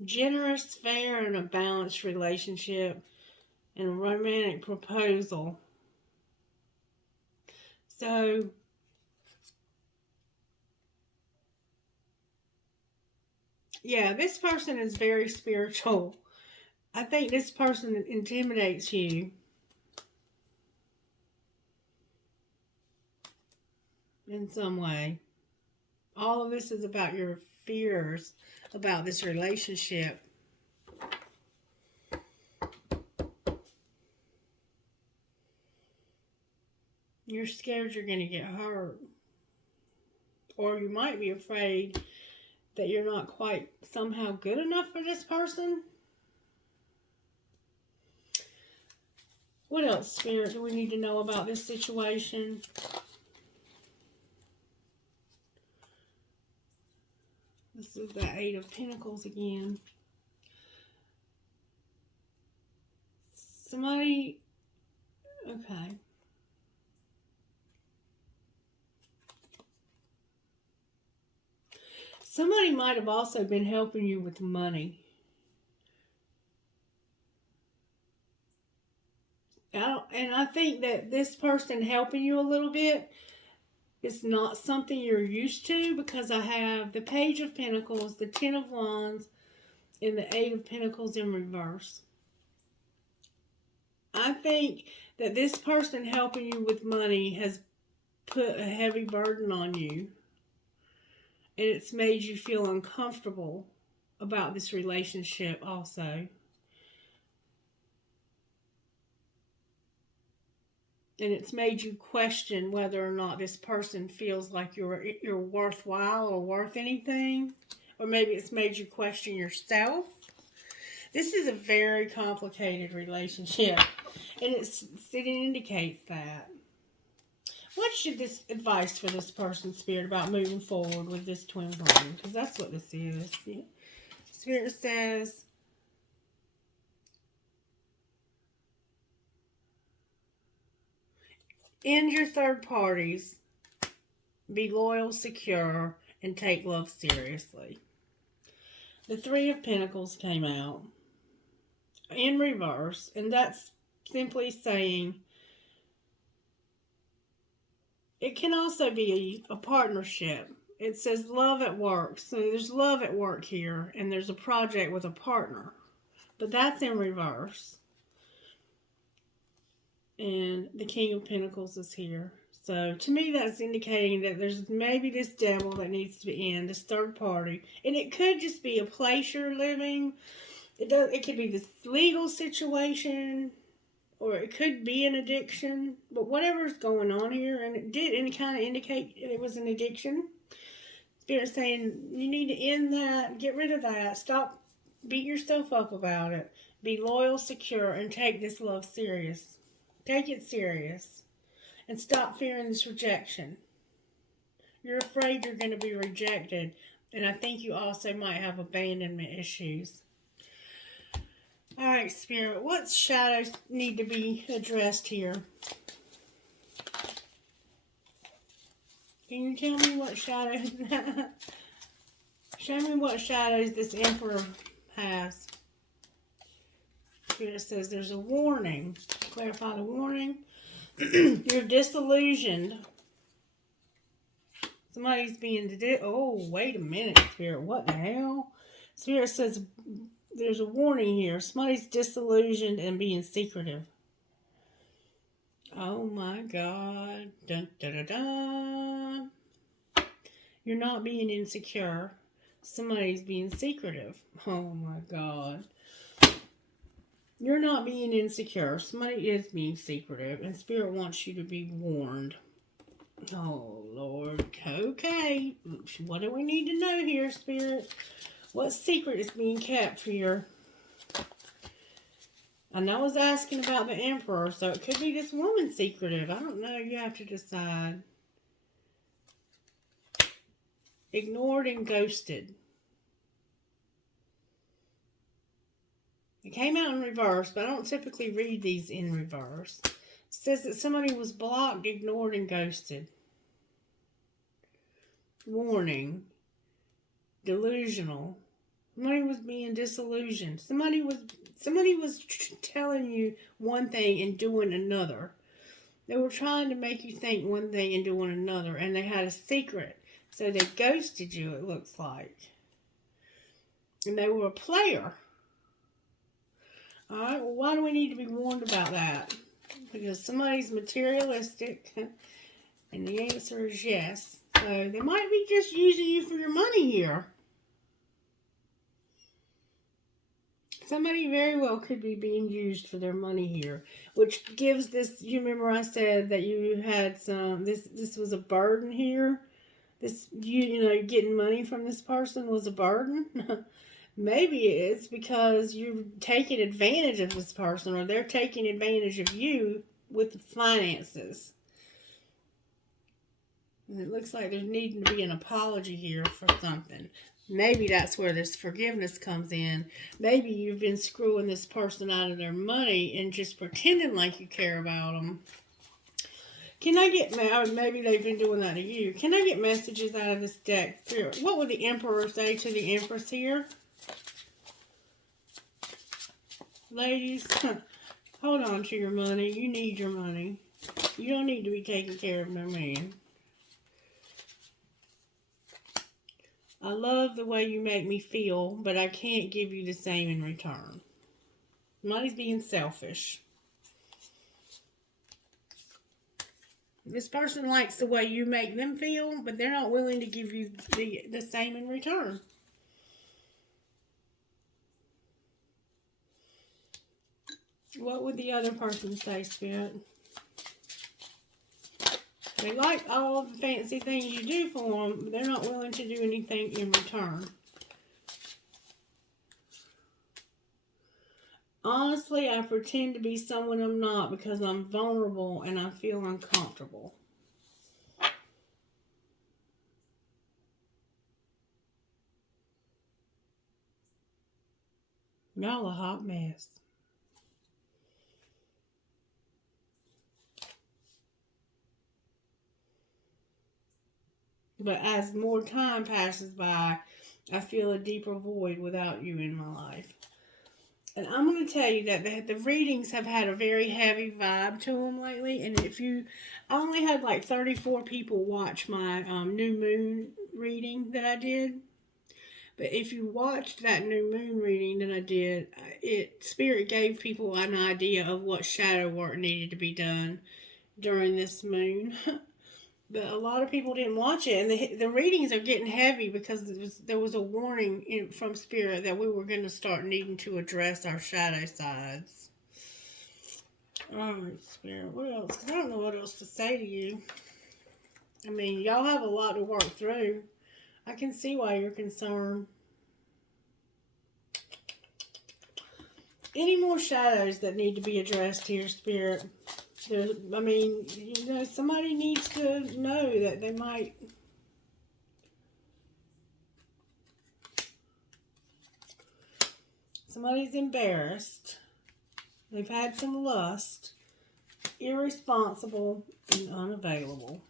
Generous, fair, and a balanced relationship. And a romantic proposal. So, yeah, this person is very spiritual. I think this person intimidates you. In some way. All of this is about your fears about this relationship. You're scared you're going to get hurt. Or you might be afraid that you're not quite somehow good enough for this person. What else, Spirit, do we need to know about this situation? This is the Eight of Pentacles again. Somebody, okay. Somebody might have also been helping you with money. And I think that this person helping you a little bit is not something you're used to, because I have the Page of Pentacles, the Ten of Wands, and the Eight of Pentacles in reverse. I think that this person helping you with money has put a heavy burden on you, and it's made you feel uncomfortable about this relationship also. And it's made you question whether or not this person feels like you're worthwhile or worth anything. Or maybe it's made you question yourself. This is a very complicated relationship. And it indicates that. What should this advice for this person, Spirit, about moving forward with this twin flame? Because that's what this is. Yeah. Spirit says, end your third parties. Be loyal, secure, and take love seriously. The Three of Pentacles came out in reverse, and that's simply saying it can also be a partnership. It says love at work. So there's love at work here, and there's a project with a partner. But that's in reverse. And the King of Pentacles is here. So to me, that's indicating that there's maybe this devil that needs to be in, this third party. And it could just be a place you're living. It could be this legal situation, or it could be an addiction. But whatever's going on here, and it kind of indicate it was an addiction. Spirit's saying you need to end that, get rid of that, stop beating yourself up about it. Be loyal, secure, and take this love serious. Take it serious. And stop fearing this rejection. You're afraid you're going to be rejected. And I think you also might have abandonment issues. Alright, Spirit, what shadows need to be addressed here? Can you tell me what shadows? Show me what shadows this Emperor has. Spirit says there's a warning. Clarify the warning. You're disillusioned. Somebody's being... Oh, wait a minute, Spirit. What the hell? Spirit says there's a warning here. Somebody's disillusioned and being secretive. Oh, my God. Dun, dun, dun, dun. You're not being insecure. Somebody's being secretive. Oh, my God. You're not being insecure. Somebody is being secretive. And Spirit wants you to be warned. Oh, Lord. Okay. What do we need to know here, Spirit? What secret is being kept for your... And I was asking about the Emperor, so it could be this woman secretive. I don't know. You have to decide. Ignored and ghosted. It came out in reverse, but I don't typically read these in reverse. It says that somebody was blocked, ignored, and ghosted. Warning. Delusional. Somebody was being disillusioned. Somebody was telling you one thing and doing another. They were trying to make you think one thing and doing another, and they had a secret. So they ghosted you, it looks like. And they were a player. Alright, well, why do we need to be warned about that? Because somebody's materialistic, and the answer is yes. So they might be just using you for your money here. Somebody very well could be being used for their money here, which gives this, you remember I said that you had some, this was a burden here. This, you know, getting money from this person was a burden. Maybe it's because you're taking advantage of this person, or they're taking advantage of you with the finances. And it looks like there's needing to be an apology here for something. Maybe that's where this forgiveness comes in. Maybe you've been screwing this person out of their money and just pretending like you care about them. Can I get, maybe they've been doing that to you. Can I get messages out of this deck? What would the Emperor say to the Empress here? Ladies, hold on to your money. You need your money. You don't need to be taking care of no man. I love the way you make me feel, but I can't give you the same in return. Money's being selfish. This person likes the way you make them feel, but they're not willing to give you the same in return. What would the other person say, Spirit? They like all the fancy things you do for them, but they're not willing to do anything in return. Honestly, I pretend to be someone I'm not because I'm vulnerable and I feel uncomfortable. Y'all a hot mess. But as more time passes by, I feel a deeper void without you in my life. And I'm going to tell you that the readings have had a very heavy vibe to them lately. And I only had like 34 people watch my new moon reading that I did. But if you watched that new moon reading that I did, Spirit gave people an idea of what shadow work needed to be done during this moon. But a lot of people didn't watch it, and the readings are getting heavy because there was a warning from Spirit that we were going to start needing to address our shadow sides. Alright, Spirit, what else? 'Cause I don't know what else to say to you. I mean, y'all have a lot to work through. I can see why you're concerned. Any more shadows that need to be addressed here, Spirit? I mean, somebody needs to know that they might... Somebody's embarrassed. They've had some lust. Irresponsible and unavailable.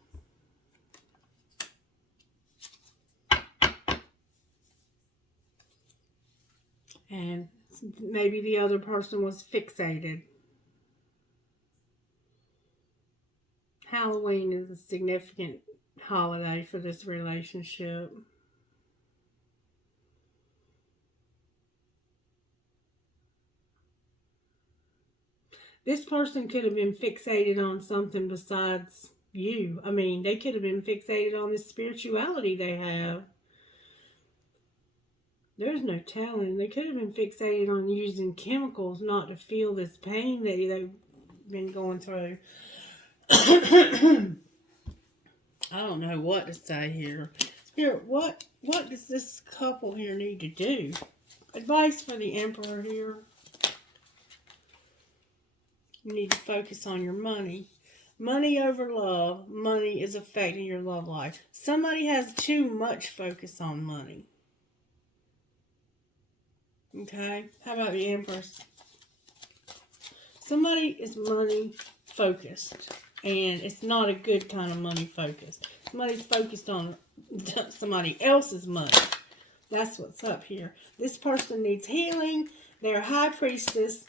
And maybe the other person was fixated. Halloween is a significant holiday for this relationship. This person could have been fixated on something besides you. I mean, they could have been fixated on the spirituality they have. There's no telling. They could have been fixated on using chemicals not to feel this pain that they've been going through. I don't know what to say here. Spirit, what does this couple here need to do? Advice for the Emperor here. You need to focus on your money. Money over love. Money is affecting your love life. Somebody has too much focus on money. Okay? How about the Empress? Somebody is money focused. And it's not a good kind of money focus. Somebody's focused on somebody else's money. That's what's up here. This person needs healing. They're a high priestess.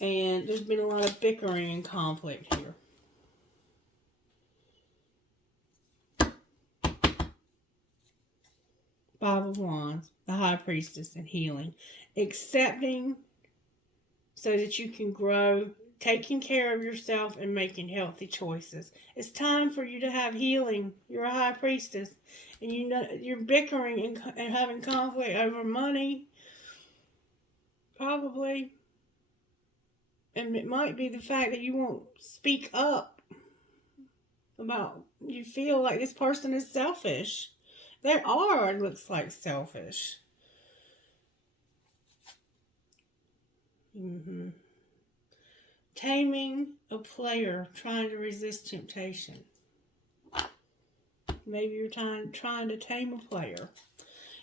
And there's been a lot of bickering and conflict here. Five of Wands. The high priestess and healing. Accepting so that you can grow. Taking care of yourself and making healthy choices. It's time for you to have healing. You're a high priestess. And you're bickering and having conflict over money. Probably. And it might be the fact that you won't speak up about you feel like this person is selfish. It looks like selfish. Taming a player trying to resist temptation. Maybe you're trying to tame a player.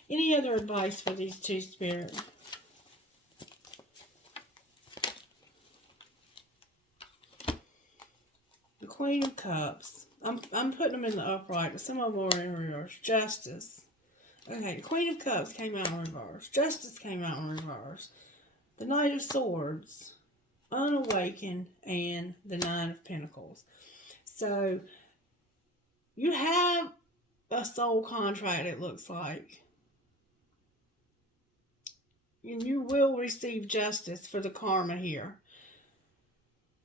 Any other advice for these two, Spirit? The Queen of Cups. I'm putting them in the upright, but some of them are in reverse. Justice. Okay, the Queen of Cups came out in reverse. Justice came out in reverse. The Knight of Swords, Unawakened, and the Nine of Pentacles. So, you have a soul contract, it looks like. And you will receive justice for the karma here.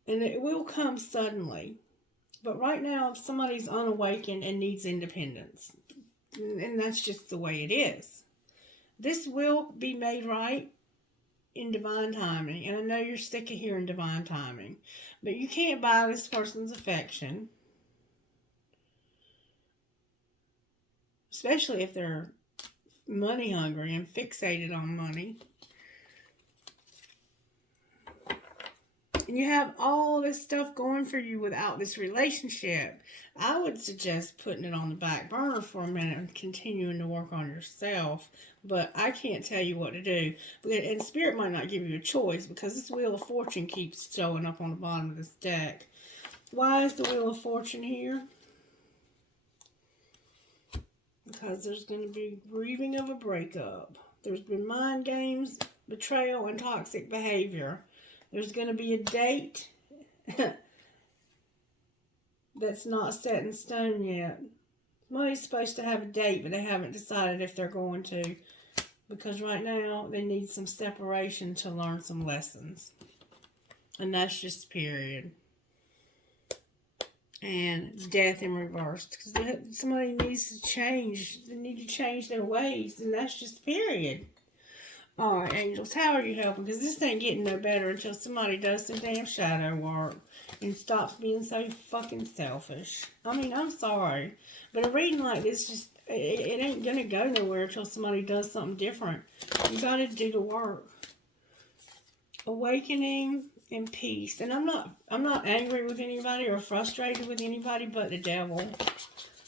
And it will come suddenly. But right now, somebody's unawakened and needs independence. And that's just the way it is. This will be made right in divine timing. And I know you're sick of hearing divine timing. But you can't buy this person's affection. Especially if they're money hungry and fixated on money. And you have all this stuff going for you without this relationship. I would suggest putting it on the back burner for a minute and continuing to work on yourself. But I can't tell you what to do. And Spirit might not give you a choice because this Wheel of Fortune keeps showing up on the bottom of this deck. Why is the Wheel of Fortune here? Because there's going to be grieving of a breakup. There's been mind games, betrayal, and toxic behavior. There's going to be a date that's not set in stone yet. Somebody's supposed to have a date, but they haven't decided if they're going to. Because right now, they need some separation to learn some lessons. And that's just period. And death in reverse. Because somebody needs to change. They need to change their ways. And that's just period. Alright, angels, how are you helping? Because this ain't getting no better until somebody does some damn shadow work and stops being so fucking selfish. I mean, I'm sorry, but a reading like this just, it ain't going to go nowhere until somebody does something different. You got to do the work. Awakening and peace. And I'm not angry with anybody or frustrated with anybody but the devil.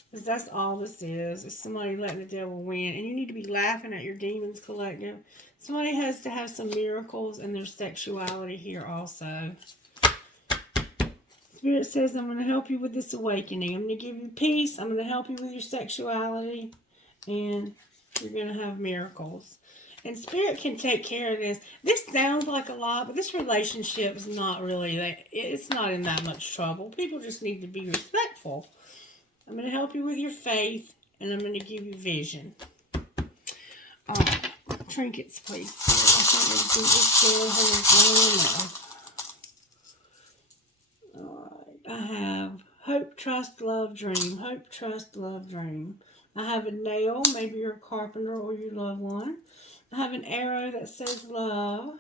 Because that's all this is somebody letting the devil win. And you need to be laughing at your demons, collective. Somebody has to have some miracles in their sexuality here also. Spirit says, I'm going to help you with this awakening. I'm going to give you peace. I'm going to help you with your sexuality. And you're going to have miracles. And Spirit can take care of this. This sounds like a lot, but this relationship is not really, it's not in that much trouble. People just need to be respectful. I'm going to help you with your faith, and I'm going to give you vision. Trinkets, please. Alright, I have hope, trust, love, dream. Hope, trust, love, dream. I have a nail. Maybe you're a carpenter or you love one. I have an arrow that says love.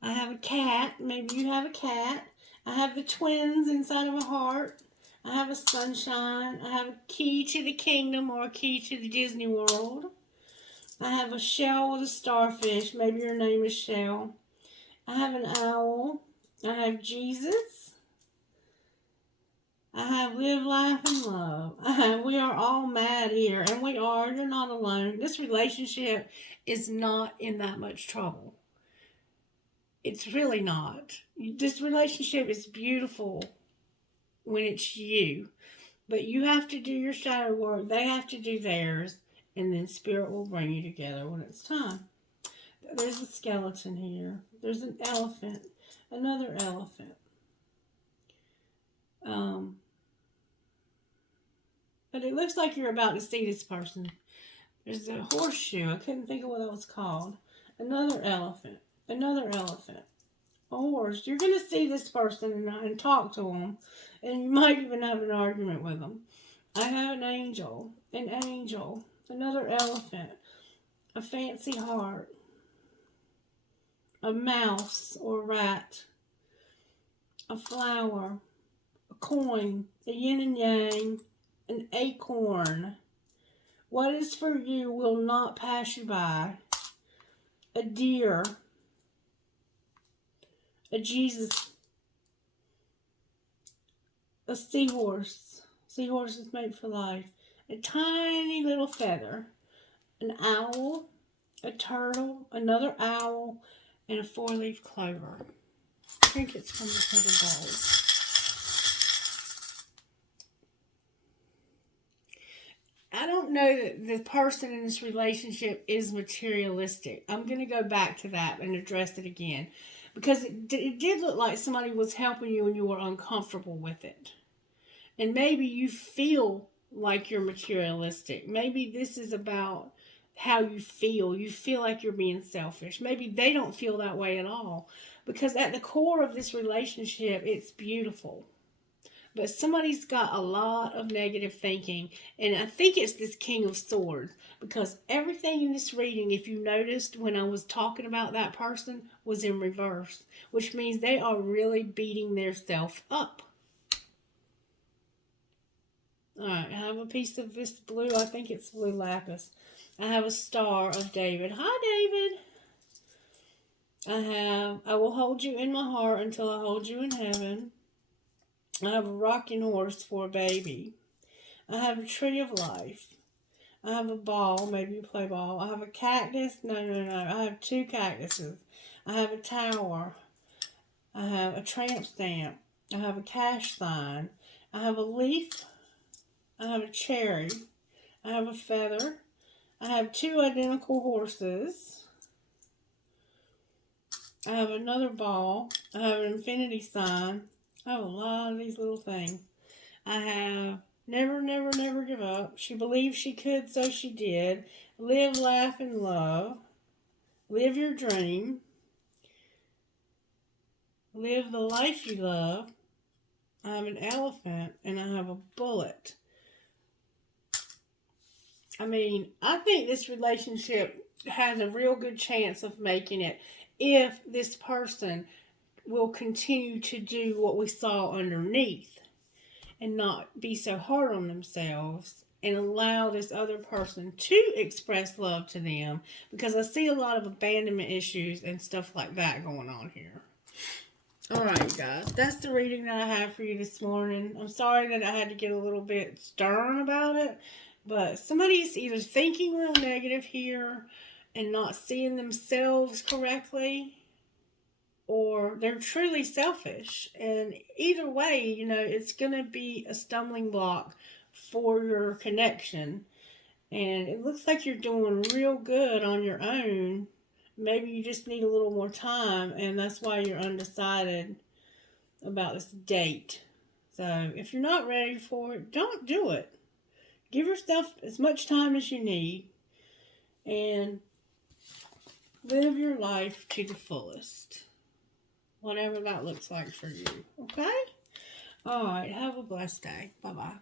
I have a cat. Maybe you have a cat. I have the twins inside of a heart. I have a sunshine. I have a key to the kingdom or a key to the Disney World. I have a shell with a starfish. Maybe your name is Shell. I have an owl. I have Jesus. I have live, laugh, and love. We are all mad here. And we are. You're not alone. This relationship is not in that much trouble. It's really not. This relationship is beautiful when it's you. But you have to do your shadow work. They have to do theirs. And then Spirit will bring you together when it's time. There's a skeleton here. There's an elephant. Another elephant. But it looks like you're about to see this person. There's a horseshoe. I couldn't think of what that was called. Another elephant. Another elephant. A horse. You're going to see this person and talk to them. And you might even have an argument with them. I have an angel. An angel. Another elephant. A fancy heart. A mouse or rat. A flower. A coin. A yin and yang. An acorn. What is for you will not pass you by. A deer. A Jesus. A seahorse. Seahorse is made for life. A tiny little feather. An owl. A turtle. Another owl. And a 4-leaf clover. Trinkets from the feather bowls. I don't know that the person in this relationship is materialistic. I'm going to go back to that and address it again. Because it did look like somebody was helping you and you were uncomfortable with it. And maybe you feel like you're materialistic. Maybe this is about how you feel. You feel like you're being selfish. Maybe they don't feel that way at all. Because at the core of this relationship, it's beautiful. But somebody's got a lot of negative thinking. And I think it's this King of Swords. Because everything in this reading, if you noticed when I was talking about that person, was in reverse. Which means they are really beating their self up. Alright, I have a piece of this blue. I think it's blue lapis. I have a Star of David. Hi, David. I will hold you in my heart until I hold you in heaven. I have a rocking horse for a baby. I have a tree of life. I have a ball. Maybe you play ball. I have a cactus. No. I have 2 cactuses. I have a tower. I have a tramp stamp. I have a cash sign. I have a leaf. I have a cherry. I have a feather. I have 2 identical horses. I have another ball. I have an infinity sign. I have a lot of these little things. I have never, never, never give up. She believed she could, so she did. Live, laugh, and love. Live your dream. Live the life you love. I have an elephant, and I have a bullet. I mean, I think this relationship has a real good chance of making it if this person will continue to do what we saw underneath and not be so hard on themselves and allow this other person to express love to them, because I see a lot of abandonment issues and stuff like that going on here. Alright, guys, that's the reading that I have for you this morning. I'm sorry that I had to get a little bit stern about it, but somebody's either thinking real negative here and not seeing themselves correctly, or they're truly selfish. And either way, it's going to be a stumbling block for your connection. And it looks like you're doing real good on your own. Maybe you just need a little more time, and that's why you're undecided about this date. So if you're not ready for it, don't do it. Give yourself as much time as you need and live your life to the fullest. Whatever that looks like for you. Okay? Alright, have a blessed day. Bye-bye.